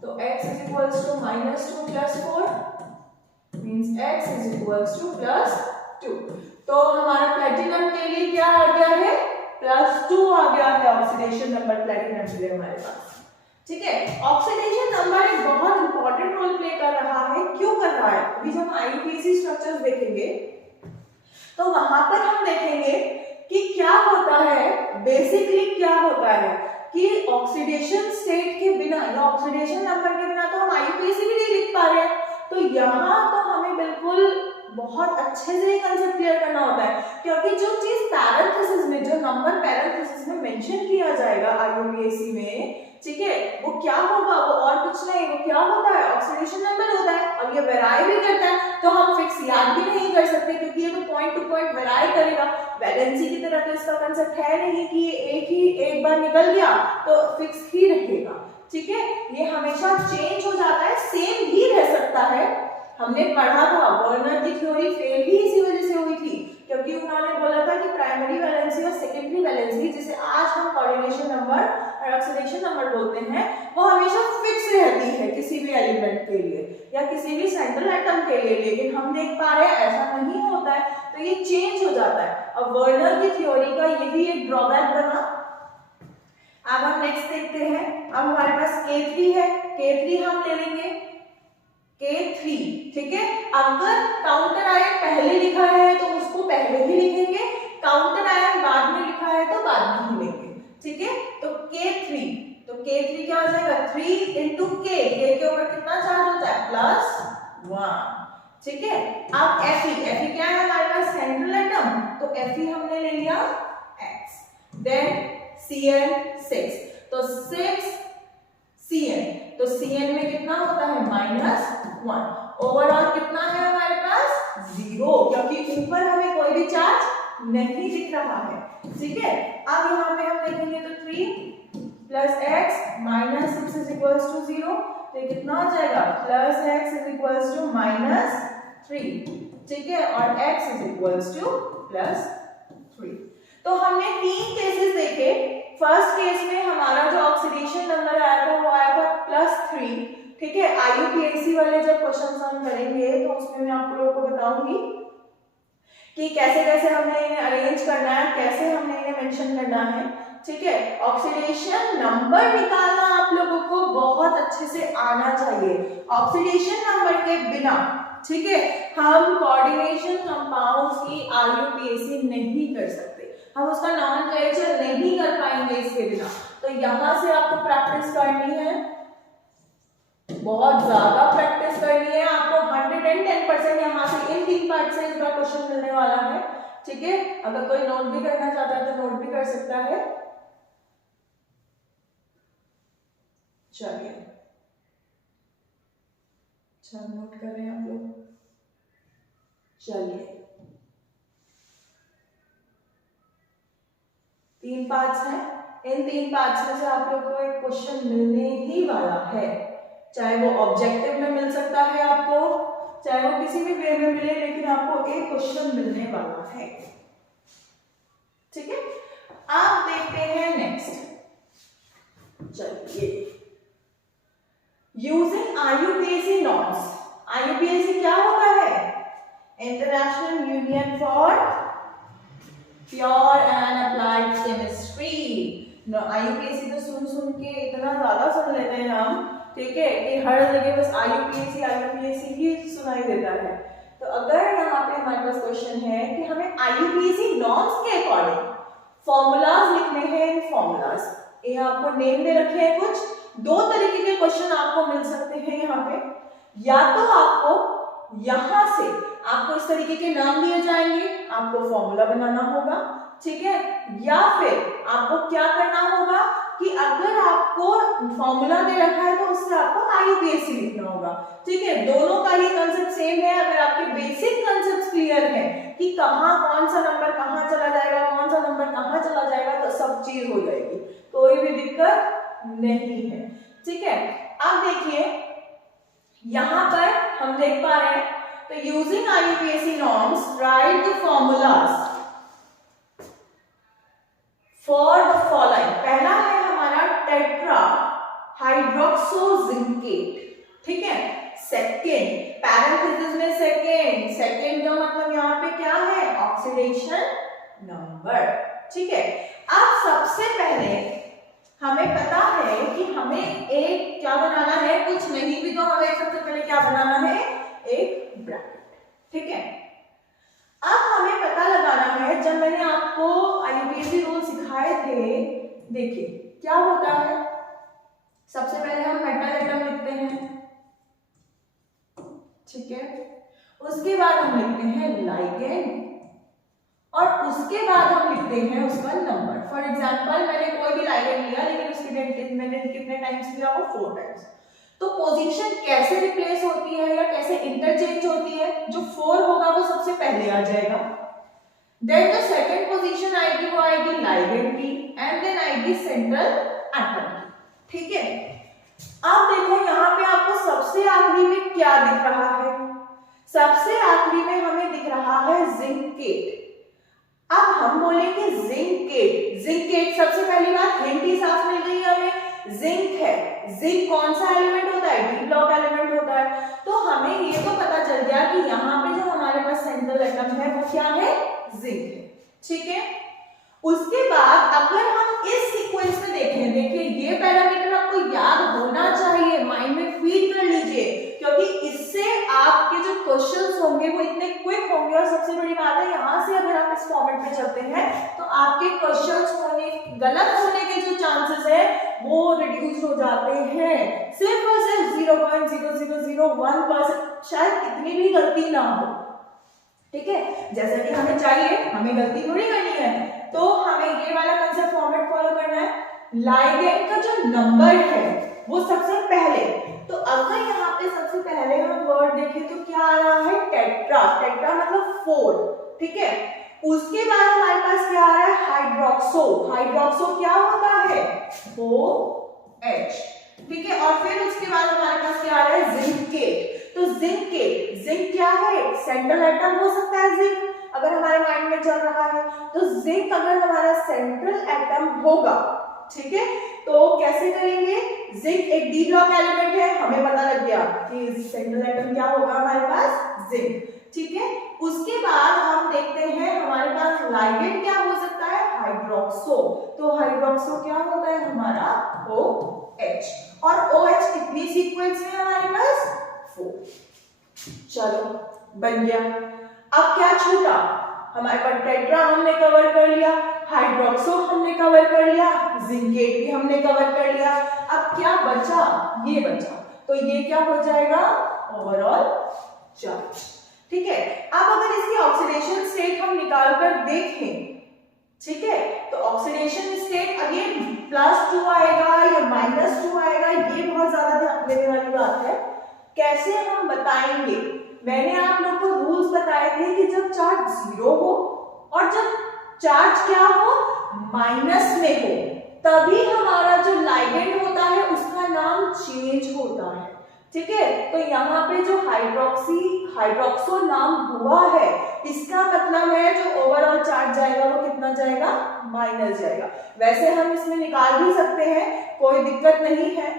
तो x = -2 + 4 means x = +2। तो हमारा प्लेटिनम के लिए क्या आ गया है, +2 आ गया है ऑक्सीडेशन नंबर प्लेटिनम के लिए हमारे पास, ठीक है। ऑक्सीडेशन नंबर एक बहुत इंपॉर्टेंट रोल प्ले कर रहा है। क्यों कर रहा है, अभी जब हम IUPAC स्ट्रक्चर्स देखेंगे तो वहां पर हम देखेंगे कि क्या होता है, बेसिकली क्या होता है कि ऑक्सीडेशन स्टेट के बिना या ऑक्सीडेशन नंबर के बिना तो हम IUPAC भी नहीं लिख पा रहे हैं। तो यहाँ तो हमें बिल्कुल बहुत अच्छे से ये कंसेप्ट क्लियर करना होता है, क्योंकि जो चीज पैरेंथेसिस में, जो नंबर पैरेंथेसिस में मेंशन किया जाएगा IUPAC में, ठीक है, वो क्या होगा, वो और कुछ नहीं, वो क्या होता है, ऑक्सीडेशन नंबर होता है। और ये वेराई भी करता है, तो हम फिक्स याद भी नहीं कर सकते क्योंकि ये तो पॉइंट टू पॉइंट वेराई करेगा। वैलेंसी की तरह तो इसका कंसेप्ट है नहीं कि ये एक बार निकल गया तो फिक्स ही रहेगा, ठीक है। ये हमेशा चेंज हो जाता है, सेम ही रह सकता है। हमने पढ़ा था वर्नर की थ्योरी फेल ही इसी वजह से हुई थी, क्योंकि उन्होंने बोला था कि प्राइमरी वैलेंसी और सेकेंडरी वैलेंसी, जिसे आज हम कोऑर्डिनेशन नंबर और ऑक्सीडेशन नंबर बोलते हैं, वो हमेशा फिक्स रहती है किसी भी एलिमेंट के लिए या किसी भी सेंट्रल एटम के लिए। लेकिन हम देख पा रहे हैं ऐसा नहीं होता है, तो ये चेंज हो जाता है। अब वर्नर की थ्योरी का यही एक ड्रॉबैक बना। अब हम नेक्स्ट देखते हैं। अब हमारे पास K3 है, K3 हम ले लेंगे K3, ठीक है। अगर काउंटर आयन पहले लिखा है तो उसको पहले ही लिखेंगे, काउंटर आयन बाद में लिखा है तो बाद में ही लेंगे, ठीक है। तो K3, तो K3 क्या हो जाएगा, 3 × K, K के ऊपर कितना चार्ज होता है, +1, ठीक है। अब Fe क्या है हमारे पास, सेंट्रल एटम, तो Fe हमने ले लिया X, देन Cn6, तो 6 Cn, तो Cn में कितना होता है, -1, ओवरऑल कितना है हमारे पास, 0, क्योंकि ऊपर हमें कोई भी चार्ज नहीं दिख रहा है, ठीक है। अब यहाँ पे हम देखेंगे तो 3 + x -6 = 0, तो कितना हो जाएगा, +x = 3, ठीक है, और x इज इक्वल्स टू +3। तो हमने 3 केसेस देखे। फर्स्ट केस में हमारा जो ऑक्सीडेशन नंबर आया था वो आया था +3, ठीक है। IUPAC वाले जब क्वेश्चन हम करेंगे तो उसमें मैं आप लोगों को बताऊंगी कि कैसे कैसे हमने इन्हें अरेंज करना है, कैसे हमने इन्हें मेंशन करना है, ठीक है। ऑक्सीडेशन नंबर निकालना आप लोगों को बहुत अच्छे से आना चाहिए। ऑक्सीडेशन नंबर के बिना, ठीक है, हम कोऑर्डिनेशन कंपाउंड्स की IUPAC नहीं कर सकते, हम उसका नॉमेनक्लेचर नहीं कर पाएंगे इसके बिना। तो यहां से आपको प्रैक्टिस करनी है, बहुत ज्यादा प्रैक्टिस करनी है आपको। 110% यहाँ से इन 3 पार्ट से इसका क्वेश्चन मिलने वाला है, ठीक है। अगर कोई नोट भी करना चाहता है तो नोट भी कर सकता है। चलिए, अच्छा नोट कर रहे हैं आप लोग। चलिए, 3 पार्ट्स हैं, इन 3 पार्ट्स में से आप लोग को एक क्वेश्चन मिलने ही वाला है, चाहे वो ऑब्जेक्टिव में मिल सकता है आपको, चाहे वो किसी भी वे में मिले, लेकिन आपको एक क्वेश्चन मिलने वाला है, ठीक है। आप देखते हैं नेक्स्ट। चलिए, यूजिंग IUPAC नॉर्म्स। IUPAC क्या होता है? International union for pure and applied chemistry. IUPAC तो सुन के इतना ज्यादा सुन लेते हैं हम, ठीक है, कि हर जगह बस IUPAC ही सुनाई देता है। तो अगर यहाँ पे हमारे पास क्वेश्चन है कि हमें IUPAC नॉर्म्स के अकॉर्डिंग फॉर्मूलाज लिखने हैं, इन फॉर्मूलाज ये आपको नेम दे रखे हैं कुछ। 2 तरीके के क्वेश्चन आपको मिल सकते हैं यहाँ पे, या तो आपको यहाँ से आपको इस तरीके के नाम दिए जाएंगे, आपको फॉर्मूला बनाना होगा, ठीक है, या फिर आपको क्या करना होगा कि अगर आपको फॉर्मूला दे रखा है तो उससे आपको IUPAC लिखना होगा, ठीक है। दोनों का ही कंसेप्ट सेम है। अगर आपके बेसिक कंसेप्ट क्लियर है कि कहाँ कौन सा नंबर कहाँ चला जाएगा, कौन सा नंबर कहाँ चला जाएगा, तो सब चीज हो जाएगी, कोई भी दिक्कत नहीं है, ठीक है। अब देखिए यहां पर हम देख पा रहे हैं, तो using IUPAC norms write the formulas for the following. पहला है हमारा टेट्रा हाइड्रोक्सोजिंकेट, ठीक है। सेकेंड, पैरेंथेसिस में सेकेंड का मतलब यहाँ पे क्या है? ऑक्सीडेशन नंबर, ठीक है। अब सबसे पहले हमें पता है कि हमें एक क्या बनाना है, कुछ नहीं भी तो हमें सबसे पहले क्या बनाना है? एक ब्रैकेट, ठीक है। अब हमें पता लगाना है, जब मैंने आपको IUPAC रूल सिखाए थे, देखिए क्या होता है। सबसे पहले हम मेटल एटम लिखते हैं, ठीक है। उसके बाद हम लिखते हैं लाइगेंड, और उसके बाद हम लिखते हैं उसका नंबर। फॉर एग्जांपल मैंने कोई भी लाइगेंड लिया, लेकिन उसकी मैंने कितने टाइम्स लिया? वो 4 टाइम्स। तो पोजीशन कैसे रिप्लेस होती है या कैसे इंटरचेंज होती है? जो 4 होगा वो सबसे पहले आ जाएगा, देन द सेकंड पोजीशन आएगी वो आएगी लाइगेंड की, एंड देन आएगी सेंट्रल एटम की, ठीक है। अब देखो यहाँ पे आपको सबसे आखिरी में क्या दिख रहा है? सबसे आखिरी में हमें दिख रहा है जिंकेट। अब हम बोलेंगे जिंकेट, जिंकेट सबसे पहली बात हिंट ही साफ मिल गई हमें, जिंक है। जिंक कौन सा एलिमेंट होता है? डी ब्लॉक एलिमेंट होता है। तो हमें ये तो पता चल गया कि यहाँ पे जो हमारे पास सेंट्रल एटम है वो क्या है? जिंक है, ठीक है। उसके बाद अगर हम इस सीक्वेंस में देखें, देखिए ये पैरामीटर आपको याद होना चाहिए, माइंड में फीड कर लीजिए, क्योंकि इससे आपके जो क्वेश्चंस होंगे वो इतने क्विक होंगे। और सबसे बड़ी बात है, यहाँ से अगर आप इस फॉर्मेट में चलते हैं तो आपके क्वेश्चंस होने, गलत होने के जो चांसेस है वो रिड्यूस हो जाते हैं। सिर्फ और सिर्फ 0.0001%, शायद इतनी भी गलती ना हो, ठीक है। जैसा कि हमें चाहिए, हमें गलती थोड़ी करनी है, तो हमें ये वाला कंसेप्ट फॉर्मेट फॉलो करना है। लाइगेंड का जो नंबर है वो सबसे पहले, तो अगर यहाँ पे सबसे पहले हम वर्ड देखें तो क्या आ रहा है? टेट्रा। टेट्रा मतलब 4, ठीक है। उसके बाद हमारे पास क्या आ रहा है? हाइड्रोक्सो। हाइड्रोक्सो क्या होता है? OH, ठीक है। और फिर उसके बाद हमारे पास क्या आ रहा है? जिंकेट। तो जिंकेट, जिंक क्या है, सेंट्रल एटम हो सकता है जिंक, अगर हमारे माइंड में चल रहा है तो जिंक अगर हमारा सेंट्रल एटम होगा, ठीक है, तो कैसे करेंगे, जिंक एक डी ब्लॉक एलिमेंट है, हमें पता लग गया कि सेंट्रल एटम क्या होगा हमारे पास, जिंक, ठीक है। उसके बाद हम देखते हैं हमारे पास लाइगेंड क्या हो सकता है, हाइड्रोक्सो, तो हाइड्रोक्सो क्या होता है हमारा OH, और OH कितनी सीक्वेंस है हमारे पास, 4। चलो बन गया। अब क्या छूटा, हमारे पास टेट्रा हमने कवर कर लिया, हाइड्रोक्सो हमने कवर कर लिया, जिंकेट भी हमने कवर कर लिया, अब क्या बचा, ये बचा, तो ये क्या हो जाएगा, ओवरऑल चार्ज, ठीक है। अब अगर इसकी ऑक्सीडेशन स्टेट हम निकाल कर देखें, ठीक है, तो ऑक्सीडेशन स्टेट अगेन +2 आएगा या -2 आएगा, ये बहुत ज्यादा ध्यान देने वाली बात है। कैसे हम बताएंगे, मैंने आप लोग को रूल्स बताए थे कि जब चार्ज 0 हो और जब चार्ज क्या हो, माइनस में हो, तभी हमारा जो लाइगेंड होता है उसका नाम चेंज होता है, ठीक है। तो यहाँ पे जो हाइड्रोक्सो नाम हुआ है, इसका मतलब है जो ओवरऑल चार्ज जाएगा वो कितना जाएगा, माइनस जाएगा। वैसे हम इसमें निकाल भी सकते हैं, कोई दिक्कत नहीं है।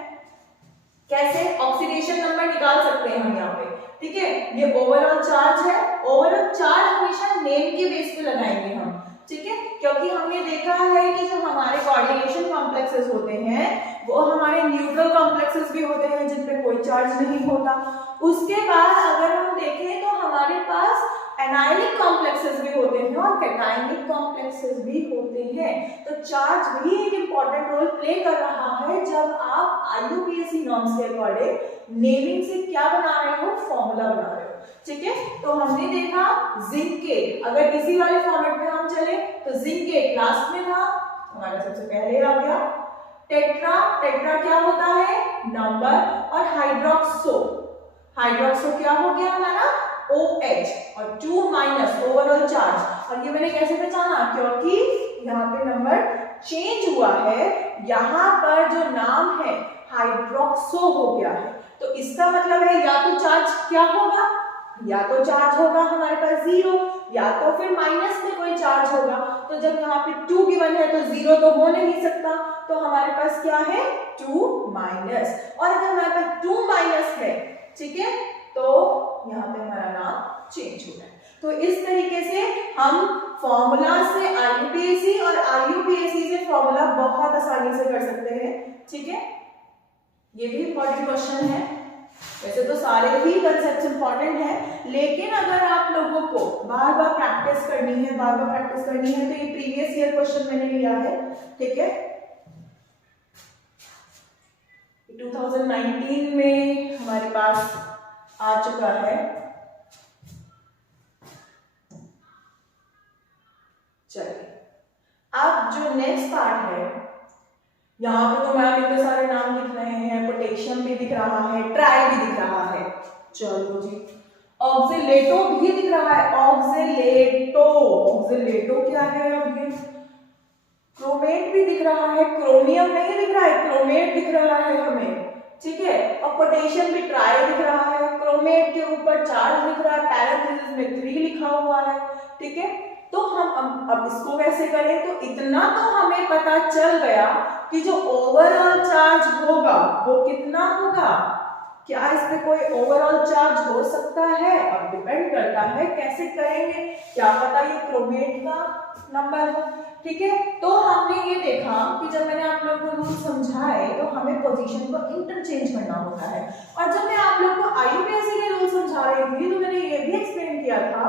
कैसे, ऑक्सीडेशन नंबर निकाल सकते हैं हम यहाँ पे, ठीक है। ये ओवरऑल चार्ज है, ओवरऑल चार्ज हमेशा नेम के बेस पे लगाएंगे हम, ठीक है, क्योंकि हमने देखा है कि जो हमारे कोऑर्डिनेशन कॉम्प्लेक्सेस होते हैं वो हमारे न्यूट्रल कॉम्प्लेक्सेस भी होते हैं जिन पे कोई चार्ज नहीं होता। उसके बाद अगर हम देखें तो हमारे पास एनायनिक कॉम्प्लेक्सेस भी होते हैं और कैटायनिक कॉम्प्लेक्सेस भी होते हैं, तो चार्ज भी एक इंपॉर्टेंट रोल प्ले कर रहा है जब आप IUPAC नॉर्म्स के अकॉर्डिंग नेमिंग से क्या बना रहे हो, फॉर्मूला बना रहे हो, ठीक है। तो हमने देखा जिंकेट, अगर इसी वाले फॉर्मेट में हम चले तो जिंकेट लास्ट में था, हमारा सबसे पहले आ गया। टेट्रा क्या होता है, नंबर, और हाइड्रोक्सो क्या हो गया हमारा, OH, और 2 माइनस ओवरऑल चार्ज। और ये मैंने कैसे पहचाना, क्योंकि यहाँ पे नंबर चेंज हुआ है, यहाँ पर जो नाम है हाइड्रोक्सो हो गया है, तो इसका मतलब है या तो चार्ज क्या होगा, या तो चार्ज होगा हमारे पास 0, या तो फिर माइनस में कोई चार्ज होगा। तो जब यहाँ पे 2 गिवन है तो 0 तो हो नहीं सकता, तो हमारे पास क्या है, 2 माइनस, और अगर हमारे पास 2 माइनस है, ठीक है, तो यहाँ पे हमारा नाम चेंज हो रहा है। तो इस तरीके से हम फॉर्मूला से IUPAC और IUPAC से फॉर्मूला बहुत आसानी से कर सकते हैं, ठीक है। ये भी इंपॉर्टेंट क्वेश्चन है, वैसे तो सारे ही कंसेप्ट इंपॉर्टेंट हैं, लेकिन अगर आप लोगों को बार बार प्रैक्टिस करनी है तो ये प्रीवियस ईयर क्वेश्चन मैंने लिया है, ठीक है। 2019 में हमारे पास आ चुका है। चलिए अब जो नेक्स्ट पार्ट है, यहाँ पे तो मैम इतने सारे नाम दिख रहे हैं, पोटेशियम भी दिख रहा है, ट्राई भी दिख रहा है, चलो जी, ऑक्सीलेटो भी दिख रहा है, ऑक्सीलेटो क्या है, अब ये क्रोमेट भी दिख रहा है, क्रोमियम नहीं दिख रहा है, क्रोमेट दिख रहा है हमें, ठीक है, और पोटेशियम भी ट्राई दिख रहा है, क्रोमेट के ऊपर चार्ज दिख रहा है, पैरेंथेसिस में 3 लिखा हुआ है, ठीक है। तो हम अब इसको कैसे करें, तो इतना तो हमें पता चल गया कि जो ओवरऑल चार्ज होगा वो कितना होगा, क्या इस पे कोई ओवरऑल चार्ज हो सकता है, अब डिपेंड करता है कैसे करेंगे, क्या पता ये क्रोमेट का नंबर हो, ठीक है। तो हमने ये देखा कि जब मैंने आप लोगों को रूल समझाए तो हमें पोजीशन को इंटरचेंज करना होता है, और जब मैं आप लोगों को IUPAC के रूल समझा रही थी तो मैंने ये भी एक्सप्लेन किया था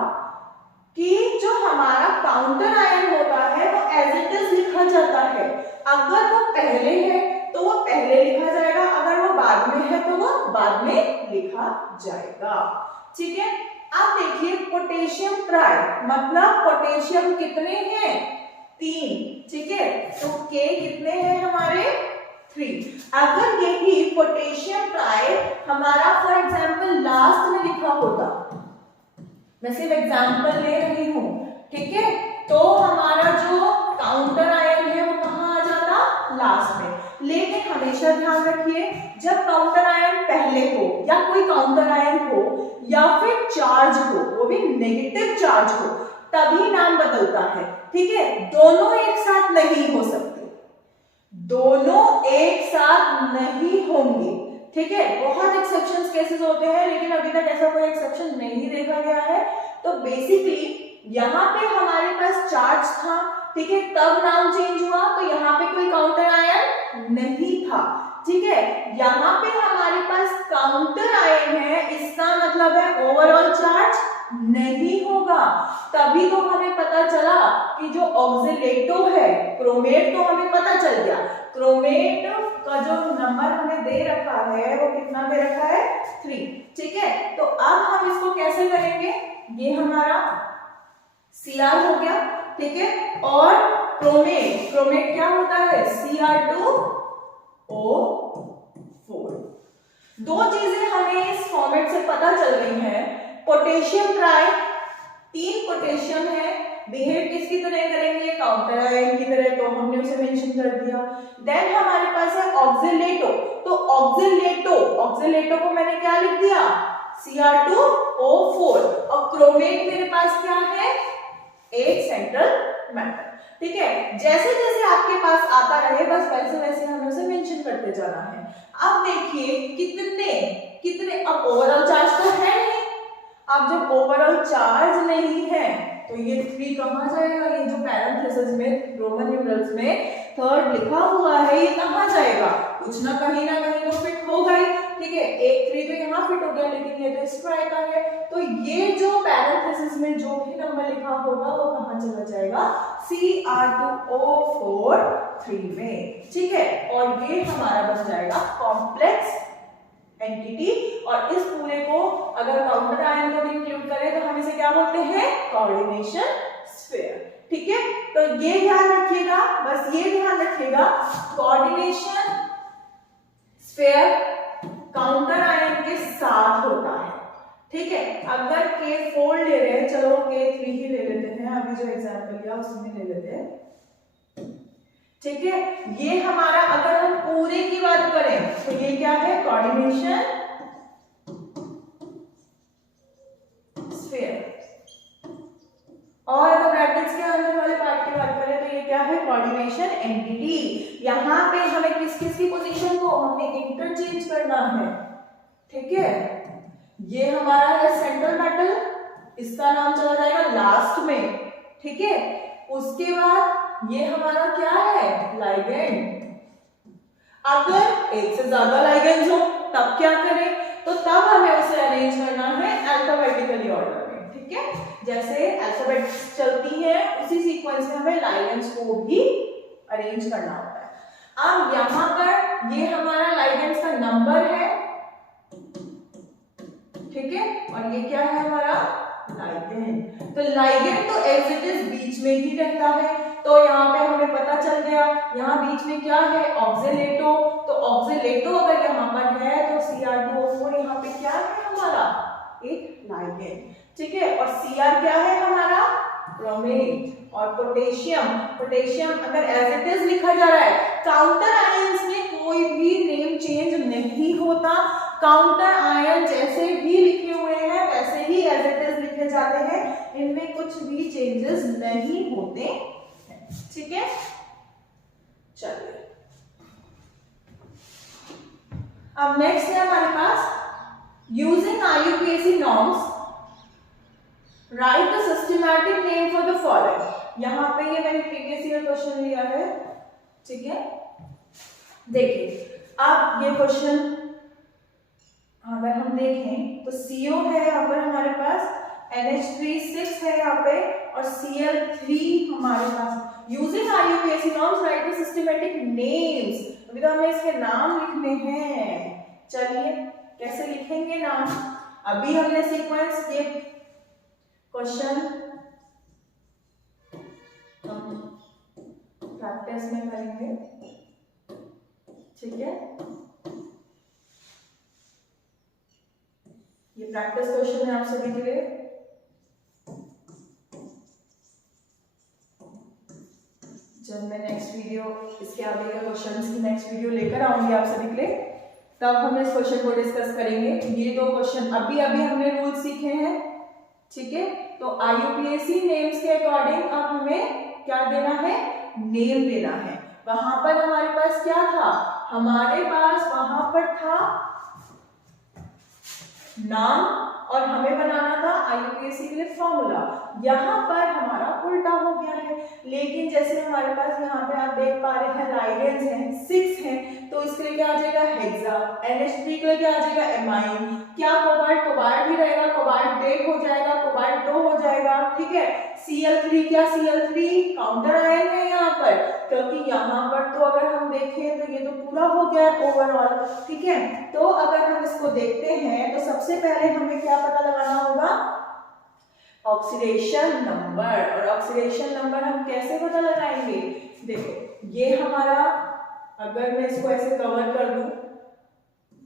कि जो हमारा काउंटर आयन होता है वो एज इट इज लिखा जाता है, अगर वो पहले है तो वो पहले लिखा जाएगा, अगर वो बाद में है तो वो बाद में लिखा जाएगा, ठीक है। अब देखिए पोटेशियम ट्राई, मतलब पोटेशियम कितने हैं, 3, ठीक है, तो K कितने हैं हमारे, 3। अगर यही पोटेशियम ट्राई हमारा फॉर एग्जांपल लास्ट में लिखा होता, मैं सिर्फ एग्जांपल ले रही हूं, ठीक है, तो हमारा जो काउंटर आयन है वो कहां आ जाता, लास्ट में। लेकिन हमेशा ध्यान रखिए जब काउंटर आयन पहले हो या कोई काउंटर आयन हो या फिर चार्ज हो, वो भी नेगेटिव चार्ज हो, तभी नाम बदलता है। ठीक है, दोनों एक साथ नहीं हो सकते, दोनों एक साथ नहीं होंगे। ठीक है, बहुत एक्सेप्शंस केसेस होते हैं, लेकिन अभी तक ऐसा कोई एक्सेप्शन नहीं देखा गया है। तो बेसिकली यहाँ पे हमारे पास चार्ज था, ठीक है, तब नाम चेंज हुआ, तो यहाँ पे कोई काउंटर आयन नहीं था। ठीक है, यहाँ पे हमारे पास काउंटर आयन है, इसका मतलब है ओवरऑल चार्ज नहीं होगा। तभी तो हमें पता चला कि जो ऑक्सीलेटो है, क्रोमेट तो हमें पता चल गया, क्रोमेट का जो नंबर हमें दे रखा है वो कितना दे रखा है 3। ठीक है, तो अब हम इसको कैसे करेंगे, ये हमारा Cr हो गया। ठीक है, और क्रोमेट, क्रोमेट क्या होता है Cr2O4। दो चीजें हमें इस फॉर्मेट से पता चल गई हैं। पोटेशियम ट्राई, 3 पोटेशियम है, बिहेव किसकी तरह करेंगे, काउंटर आयन की तरह, तो हमने उसे मेंशन कर दिया। देन हमारे पास है ऑक्सीलेटो, तो ऑक्सीलेटो, ऑक्सीलेटो को मैंने क्या लिख दिया Cr2O4, और क्रोमेट मेरे पास क्या है, एक सेंट्रल मेटल। ठीक है, जैसे जैसे आपके पास आता रहे बस वैसे वैसे हमें उसे मेंशन करते जाना है। अब देखिए कितने कितने, अब ओवरऑल चार्ज तो है नहीं, अब जब ओवरऑल चार्ज नहीं है तो ये 3 कहाँ जाएगा, ये जो पैरेंथेसिस में रोमन न्यूमरल्स में 3rd लिखा हुआ है ये कहाँ जाएगा, कुछ ना कहीं तो फिट होगा ही। ठीक है, एक 3 तो यहाँ फिट हो गया, लेकिन ये तो इस ट्राई का है, तो ये जो पैरेंथेसिस में जो भी नंबर लिखा होगा वो कहाँ चला जाएगा, Cr2O4 3 में। ठीक है, और ये हमारा बन जाएगा कॉम्प्लेक्स एंटिटी, और इस पूरे को अगर काउंटर आयन को भी इंक्लूड करें तो हम इसे क्या बोलते हैं, कोऑर्डिनेशन स्फीयर। ठीक है, तो ये ध्यान रखिएगा, बस ये ध्यान रखिएगा, कोऑर्डिनेशन स्फीयर काउंटर आयन के साथ होता है। ठीक है, अगर K4 ले रहे हैं, चलो K3 ही ले लेते हैं, अभी जो एग्जांपल लिया उसमें ले लेते हैं। ठीक है, ये हमारा अगर हम पूरे की बात करें तो ये क्या है, कोऑर्डिनेशन स्फीयर, और अगर ब्रैकेट्स के अंदर वाले पार्ट की बात करें तो ये क्या है, कोऑर्डिनेशन एंटिटी। यहाँ पे हमें किस किस की पोजीशन को हमने इंटरचेंज करना है। ठीक है, ये हमारा है सेंट्रल मेटल, इसका नाम चला जाएगा लास्ट में। ठीक है, उसके बाद ये हमारा क्या है, लाइगेंड। अगर एक से ज्यादा लाइगेंड्स हो तब क्या करें, तो तब हमें उसे अरेंज करना है अल्फाबेटिकली ऑर्डर में। ठीक है, जैसे अल्फाबेट चलती है उसी सीक्वेंस में हमें लाइगेंड्स को भी अरेंज करना होता है। अब यहाँ पर ये हमारा लाइगेंड्स का नंबर है, ठीक है, और ये क्या है हमारा लाइगेंड। तो लाइगेंड तो एज इट इज बीच में ही रहता है, तो यहाँ पे हमें पता चल गया यहाँ बीच में क्या है, ऑक्सीलेटो, तो ऑक्सीलेटो अगर यहाँ पर है तो Cr2O4 यहाँ पे क्या है हमारा, एक लाइगेंड। ठीक है, और Cr क्या है हमारा, क्रोमेट, और पोटेशियम, पोटेशियम अगर एज इट इज लिखा जा रहा है, काउंटर आयंस में कोई भी नेम चेंज नहीं होता, काउंटर आयन जैसे भी लिखे हुए हैं वैसे ही एज इट इज लिखे जाते हैं, इनमें कुछ भी चेंजेस नहीं होते हैं। ठीक है, चलिए अब नेक्स्ट है हमारे पास using IUPAC norms write the systematic name for the following. यहाँ पे ये मैंने प्रीवियस ईयर क्वेश्चन लिया है। ठीक है, देखिए अब ये क्वेश्चन अगर हम देखें तो CO है यहाँ पर हमारे पास, NH3 है यहाँ पे, और Cl3 हमारे पास। Using IUPAC norms write the systematic names, अभी तो हमें इसके नाम लिखने हैं। चलिए कैसे लिखेंगे नाम, अभी हमने सीक्वेंस ये क्वेश्चन प्रैक्टिस में करेंगे। ठीक है, ये प्रैक्टिस क्वेश्चन है आप सभी के लिए। जब मैं नेक्स्ट वीडियो इसके आगे के क्वेश्चंस की नेक्स्ट वीडियो लेकर आऊंगी आप सभी के लिए, तब हम इस क्वेश्चन को डिस्कस करेंगे। ये दो क्वेश्चन अभी हमने रूल सीखे हैं, ठीक है। तो IUPAC नेम्स के अकॉर्डिंग अब हमें क्या देना है, नेम देना है। वहां पर हमारे पास क्या था, हमारे पास वहां पर था नाम और हमें बनाना था IUPAC के लिए फॉर्मूला। यहाँ पर हमारा उल्टा हो गया है। लेकिन जैसे हमारे पास यहाँ पे आप देख पा रहे हैं लाइगेंड्स हैं 6 हैं, तो इसके लिए क्या आ जाएगा हेक्सा, NH3 के लिए क्या आ जाएगा एमाइन, क्या कोबाल्ट ही रहेगा, कोबाल्ट ब्रेक हो जाएगा, कोबाल्ट 2 हो जाएगा, ठीक है। Cl3 क्या Cl3 काउंटर आयन है यहाँ पर, क्योंकि यहाँ पर तो अगर हम देखें तो ये तो पूरा हो गया है ओवरऑल, ठीक है। तो अगर हम इसको देखते हैं तो सबसे पहले हमें क्या पता लगाना होगा, ऑक्सीडेशन नंबर। और ऑक्सीडेशन नंबर हम कैसे पता लगाएंगे, देखो ये हमारा, अगर मैं इसको ऐसे कवर कर दूं,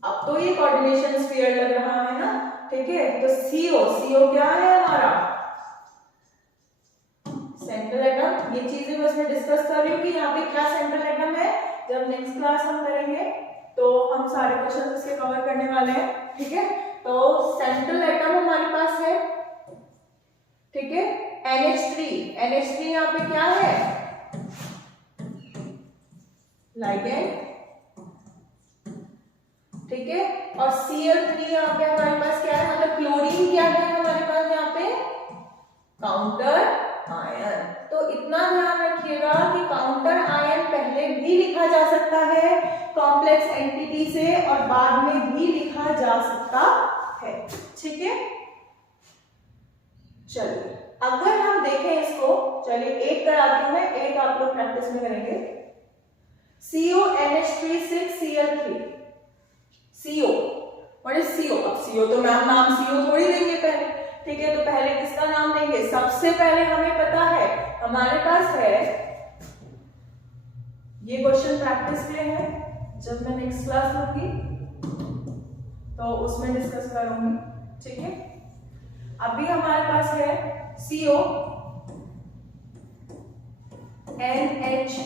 अब तो ये कोऑर्डिनेशन स्फीयर लग रहा है ना, ठीक है। तो CO क्या है हमारा सेंट्रल एटम। ये चीजें मैं इसमें डिस्कस कर रही हूँ कि यहाँ पे क्या सेंट्रल एटम है, जब नेक्स्ट क्लास हम करेंगे तो हम सारे क्वेश्चन इसके कवर करने वाले हैं, ठीक है। तो सेंट्रल एटम हमारे पास है, ठीक है। NH3 यहाँ पे क्या है, लाइगेंड, ठीक है। और Cl3 यहाँ पे हमारे पास क्या है, मतलब क्लोरीन क्या है हमारे पास यहाँ पे, काउंटर आयन। तो इतना ध्यान रखिएगा कि काउंटर आयन पहले भी लिखा जा सकता है कॉम्प्लेक्स एंटिटी से और बाद में भी लिखा जा सकता है, ठीक है। चलिए अगर हम देखें इसको, चलिए एक कराती हूं मैं, एक आप लोग प्रैक्टिस में करेंगे। CO NH3 Cl3, CO, what is CO? अब CO तो नाम CO थोड़ी देंगे पहले, ठीक है। तो पहले किसका नाम देंगे, सबसे पहले हमें पता है हमारे पास है, ये क्वेश्चन प्रैक्टिस के लिए है, जब मैं नेक्स्ट क्लास लूंगी तो उसमें डिस्कस करूंगी, ठीक है। अभी हमारे पास है CO NH3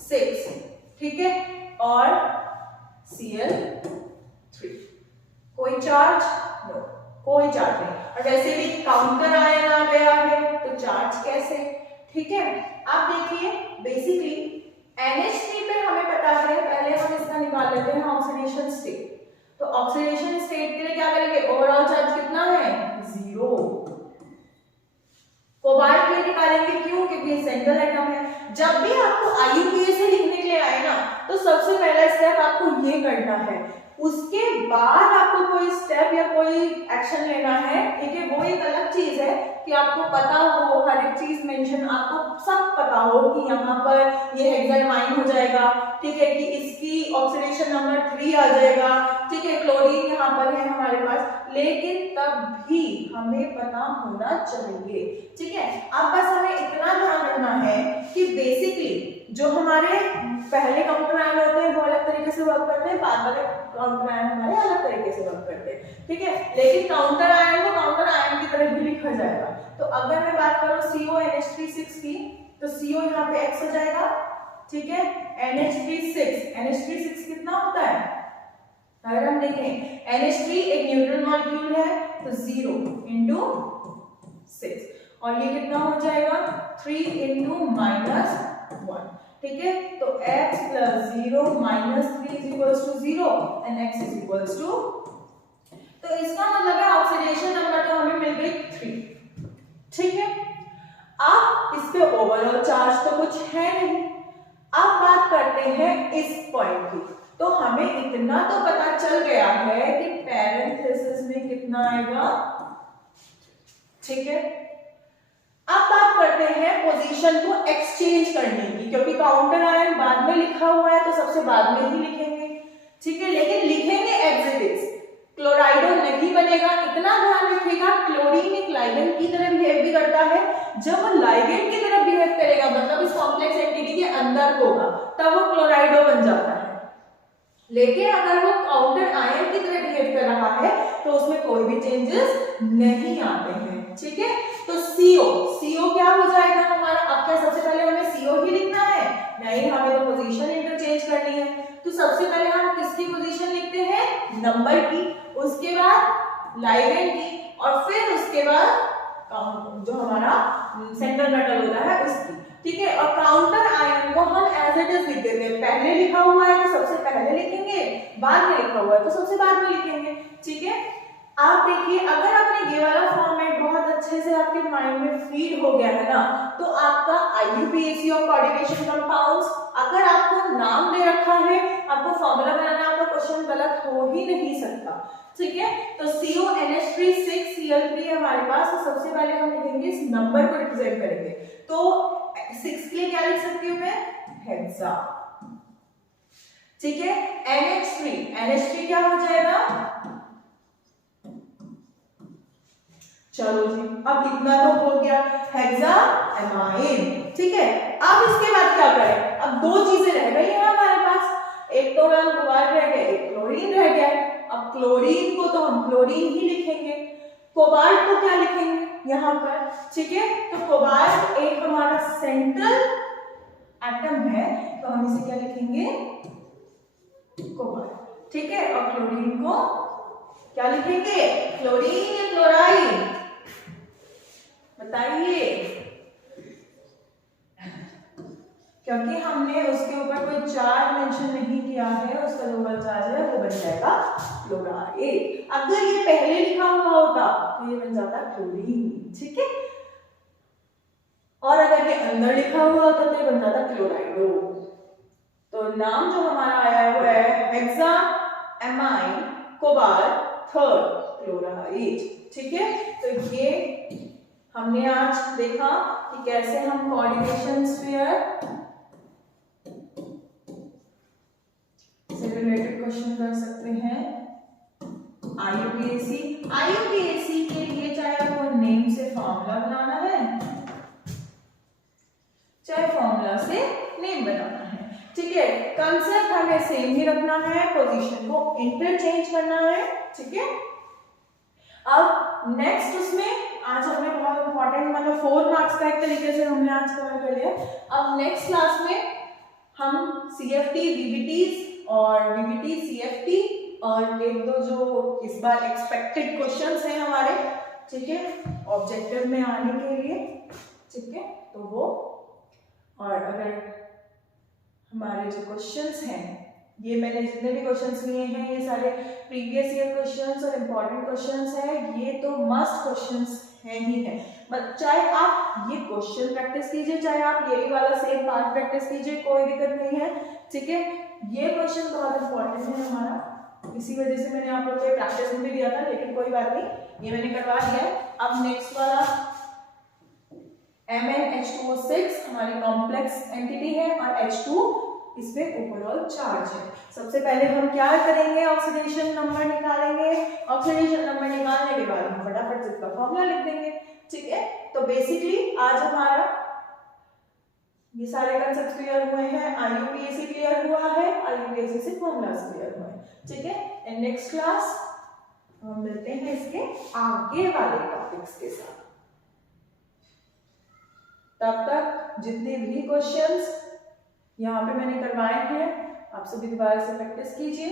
6, ठीक है, और Cl3, कोई चार्ज नो, कोई चार्ज नहीं। और वैसे भी काउंटर आयन आ गया है तो चार्ज कैसे, ठीक है। आप देखिए बेसिकली NH3 पे हमें पता है, पहले हम इसका निकाल लेते हैं ऑक्सीडेशन स्टेट। तो ऑक्सीडेशन स्टेट के लिए क्या करेंगे, ओवरऑल चार्ज कितना है 0। कोबाल्ट के लिए निकालेंगे, क्यों, क्योंकि सेंट्रल एटम है। जब भी आपको IUPAC लिखने के लिए आए ना, तो सबसे पहला स्टेप आपको ये करना है, उसके बाद आपको कोई स्टेप या कोई एक्शन लेना है, ठीक है। वो एक अलग चीज है कि आपको पता हो हर एक चीज मेंशन, आपको सब पता हो कि यहाँ पर ये हेक्सामाइन हो जाएगा, ठीक है, कि इसकी ऑक्सीडेशन नंबर 3 आ जाएगा, ठीक है, क्लोरीन यहाँ पर है हमारे पास, लेकिन तब भी हमें पता होना चाहिए, ठीक है। अब बस हमें इतना ध्यान रखना है कि बेसिकली जो हमारे पहले काउंटर आयन होते हैं वो अलग तरीके से वर्क करते हैं, बाद वाले काउंटर आयन हमारे अलग तरीके से वर्क करते हैं, ठीक है। लेकिन काउंटर आयन को काउंटर आयन की तरह ही लिखा जाएगा। तो अगर मैं बात करूं CO NH3 की, तो CO यहाँ पे X हो जाएगा, ठीक है। NH3 कितना होता है, अगर हम देखें NH3 एक न्यूट्रल मॉलिक्यूल है तो 0 into 6, और ये कितना हो जाएगा 3 into -1, ठीक है। तो x plus 0 minus 3 is equals to 0 and x is equals to, तो इसका मतलब है ऑक्सीडेशन नंबर तो हमें मिल गई 3, ठीक है। अब इस पे ओवरऑल चार्ज तो कुछ है नहीं। अब बात करते हैं इस पॉइंट की, तो हमें इतना तो पता चल गया है कि पैरेंथेसिस में कितना आएगा, ठीक है। अब बात करते हैं पोजीशन को एक्सचेंज करने की, क्योंकि काउंटर आयन बाद में लिखा हुआ है तो सबसे बाद में ही लिखेंगे, ठीक है। लेकिन लिखेंगे एज इट इज, क्लोराइडो नहीं बनेगा। इतना ध्यान रखिएगा, क्लोरीन एक लाइगेंड की तरह बिहेव भी करता है। जब वो लाइगेंड की तरह बिहेव करेगा, मतलब इस कॉम्प्लेक्स एंटिटी के अंदर होगा, तब वो क्लोराइडो बन जाता है। लेकिन अगर वो काउंटर आयन की तरह बिहेव कर रहा है तो उसमें कोई भी चेंजेस नहीं आते हैं, ठीक है। तो CO क्या हो जाएगा हमारा, अब क्या सबसे पहले हमें CO ही लिखना है, नहीं, हमें तो पोजीशन इंटरचेंज करनी है। तो सबसे पहले हम किस नंबर की, उसके बाद लाइगेंड की, और फिर उसके बाद जो हमारा सेंट्रल मेटल होता है उसकी, ठीक है। और काउंटर आयन को हम एज इट इज लिख देते हैं, पहले लिखा हुआ है तो सबसे पहले लिखेंगे, बाद में लिखा हुआ है तो सबसे बाद में लिखेंगे, ठीक है। आप देखिए, अगर आपने ये वाला फॉर्मेट बहुत अच्छे से आपके माइंड में फीड हो गया है ना, तो आपका IUPAC ऑफ कोऑर्डिनेशन कंपाउंड्स, अगर आपको नाम दे रखा है, आपको फॉर्मूला बनाना, आपका क्वेश्चन गलत हो ही नहीं सकता, ठीक है। तो CONH3 6Cl3 है हमारे पास, तो सबसे पहले हम लिखेंगे इस नंबर को रिप्रेजेंट करेंगे, तो 6 के लिए क्या लिख सकती हूँ मैं, हेक्सा, ठीक है। NH3 क्या हो जाएगा, चलो जी, अब इतना तो हो गया, हेक्सामाइन, ठीक है। अब इसके बाद क्या करें, अब दो चीजें रह गई हैं हमारे पास, एक तो मैम कोबाल्ट रह गया, एक क्लोरीन रह गया। अब क्लोरीन को तो हम क्लोरीन ही लिखेंगे, कोबाल्ट को क्या लिखेंगे यहाँ पर, ठीक है। तो कोबाल्ट एक हमारा सेंट्रल एटम है, तो हम इसे क्या लिखेंगे, कोबाल्ट, ठीक है। और क्लोरीन को क्या लिखेंगे, क्लोरीन या क्लोराइड, बताइए, क्योंकि हमने उसके ऊपर कोई चार्ज मेंशन नहीं किया है, उसका जो बल चार्ज है वो बन जाएगा क्लोराइड। अगर ये पहले लिखा हुआ होता तो ये बन जाता क्लोरीन, ठीक है। और अगर ये अंदर लिखा हुआ होता तो ये बन जाता क्लोराइडो। तो नाम जो हमारा आया है वो है हेक्सामाइन कोबाल्ट थर्ड क्लोराइड, ठीक है। तो ये हमने आज देखा कि कैसे हम कोऑर्डिनेशन स्फीयर से रिलेटेड क्वेश्चन कर सकते हैं। IUPAC के लिए चाहे आपको नेम से फॉर्मूला बनाना है, चाहे फॉर्मूला से नेम बनाना है, ठीक है। कंसेप्ट हमें सेम ही रखना है, पोजीशन को इंटरचेंज करना है, ठीक है। अब नेक्स्ट उसमें आज हमने बहुत इंपॉर्टेंट, मतलब 4 मार्क्स का एक तरीके से हमने आज कवर कर लिया। अब नेक्स्ट क्लास में हम CFT VBTs और VBT CFT और एक दो जो इस बार एक्सपेक्टेड क्वेश्चंस हैं हमारे, ठीक है, ऑब्जेक्टिव में आने के लिए, ठीक है, तो वो, और अगर हमारे जो क्वेश्चंस हैं, ये मैंने जितने भी क्वेश्चंस लिए हैं ये सारे प्रीवियस ईयर क्वेश्चंस और इम्पोर्टेंट क्वेश्चंस हैं, ये तो मस्ट क्वेश्चंस हैं ही हैं। चाहे आप ये क्वेश्चन प्रैक्टिस कीजिए, चाहे आप यही वाला सेम पार्ट प्रैक्टिस कीजिए, कोई दिक्कत नहीं है, ठीक है। ये क्वेश्चन बहुत इंपॉर्टेंट है हमारा, इसी वजह से मैंने आप लोग को प्रैक्टिस में भी दिया था, लेकिन कोई बात नहीं, ये मैंने करवा दिया है। अब नेक्स्ट वाला MnH2O6 हमारी कॉम्प्लेक्स एंटिटी है और H2 इसमें ओवरऑल चार्ज है। सबसे पहले हम क्या करेंगे, ऑक्सीडेशन नंबर निकालेंगे, ऑक्सीडेशन नंबर निकालने के बाद हम फटाफट इसका फॉर्मूला लिख देंगे, ठीक है। तो बेसिकली आज हमारा ये सारे कंसेप्ट क्लियर हुए हैं, IUPAC क्लियर हुआ है, IUPAC से फॉर्मूलास क्लियर हुए हैं, ठीक है। एंड नेक्स्ट क्लास हम मिलते हैं इसके आगे वाले टॉपिक्स के साथ। तब तक जितने भी क्वेश्चंस यहाँ पे मैंने करवाए हैं, आप सभी दोबारा से प्रैक्टिस कीजिए।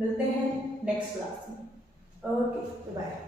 मिलते हैं नेक्स्ट क्लास में, ओके, बाय।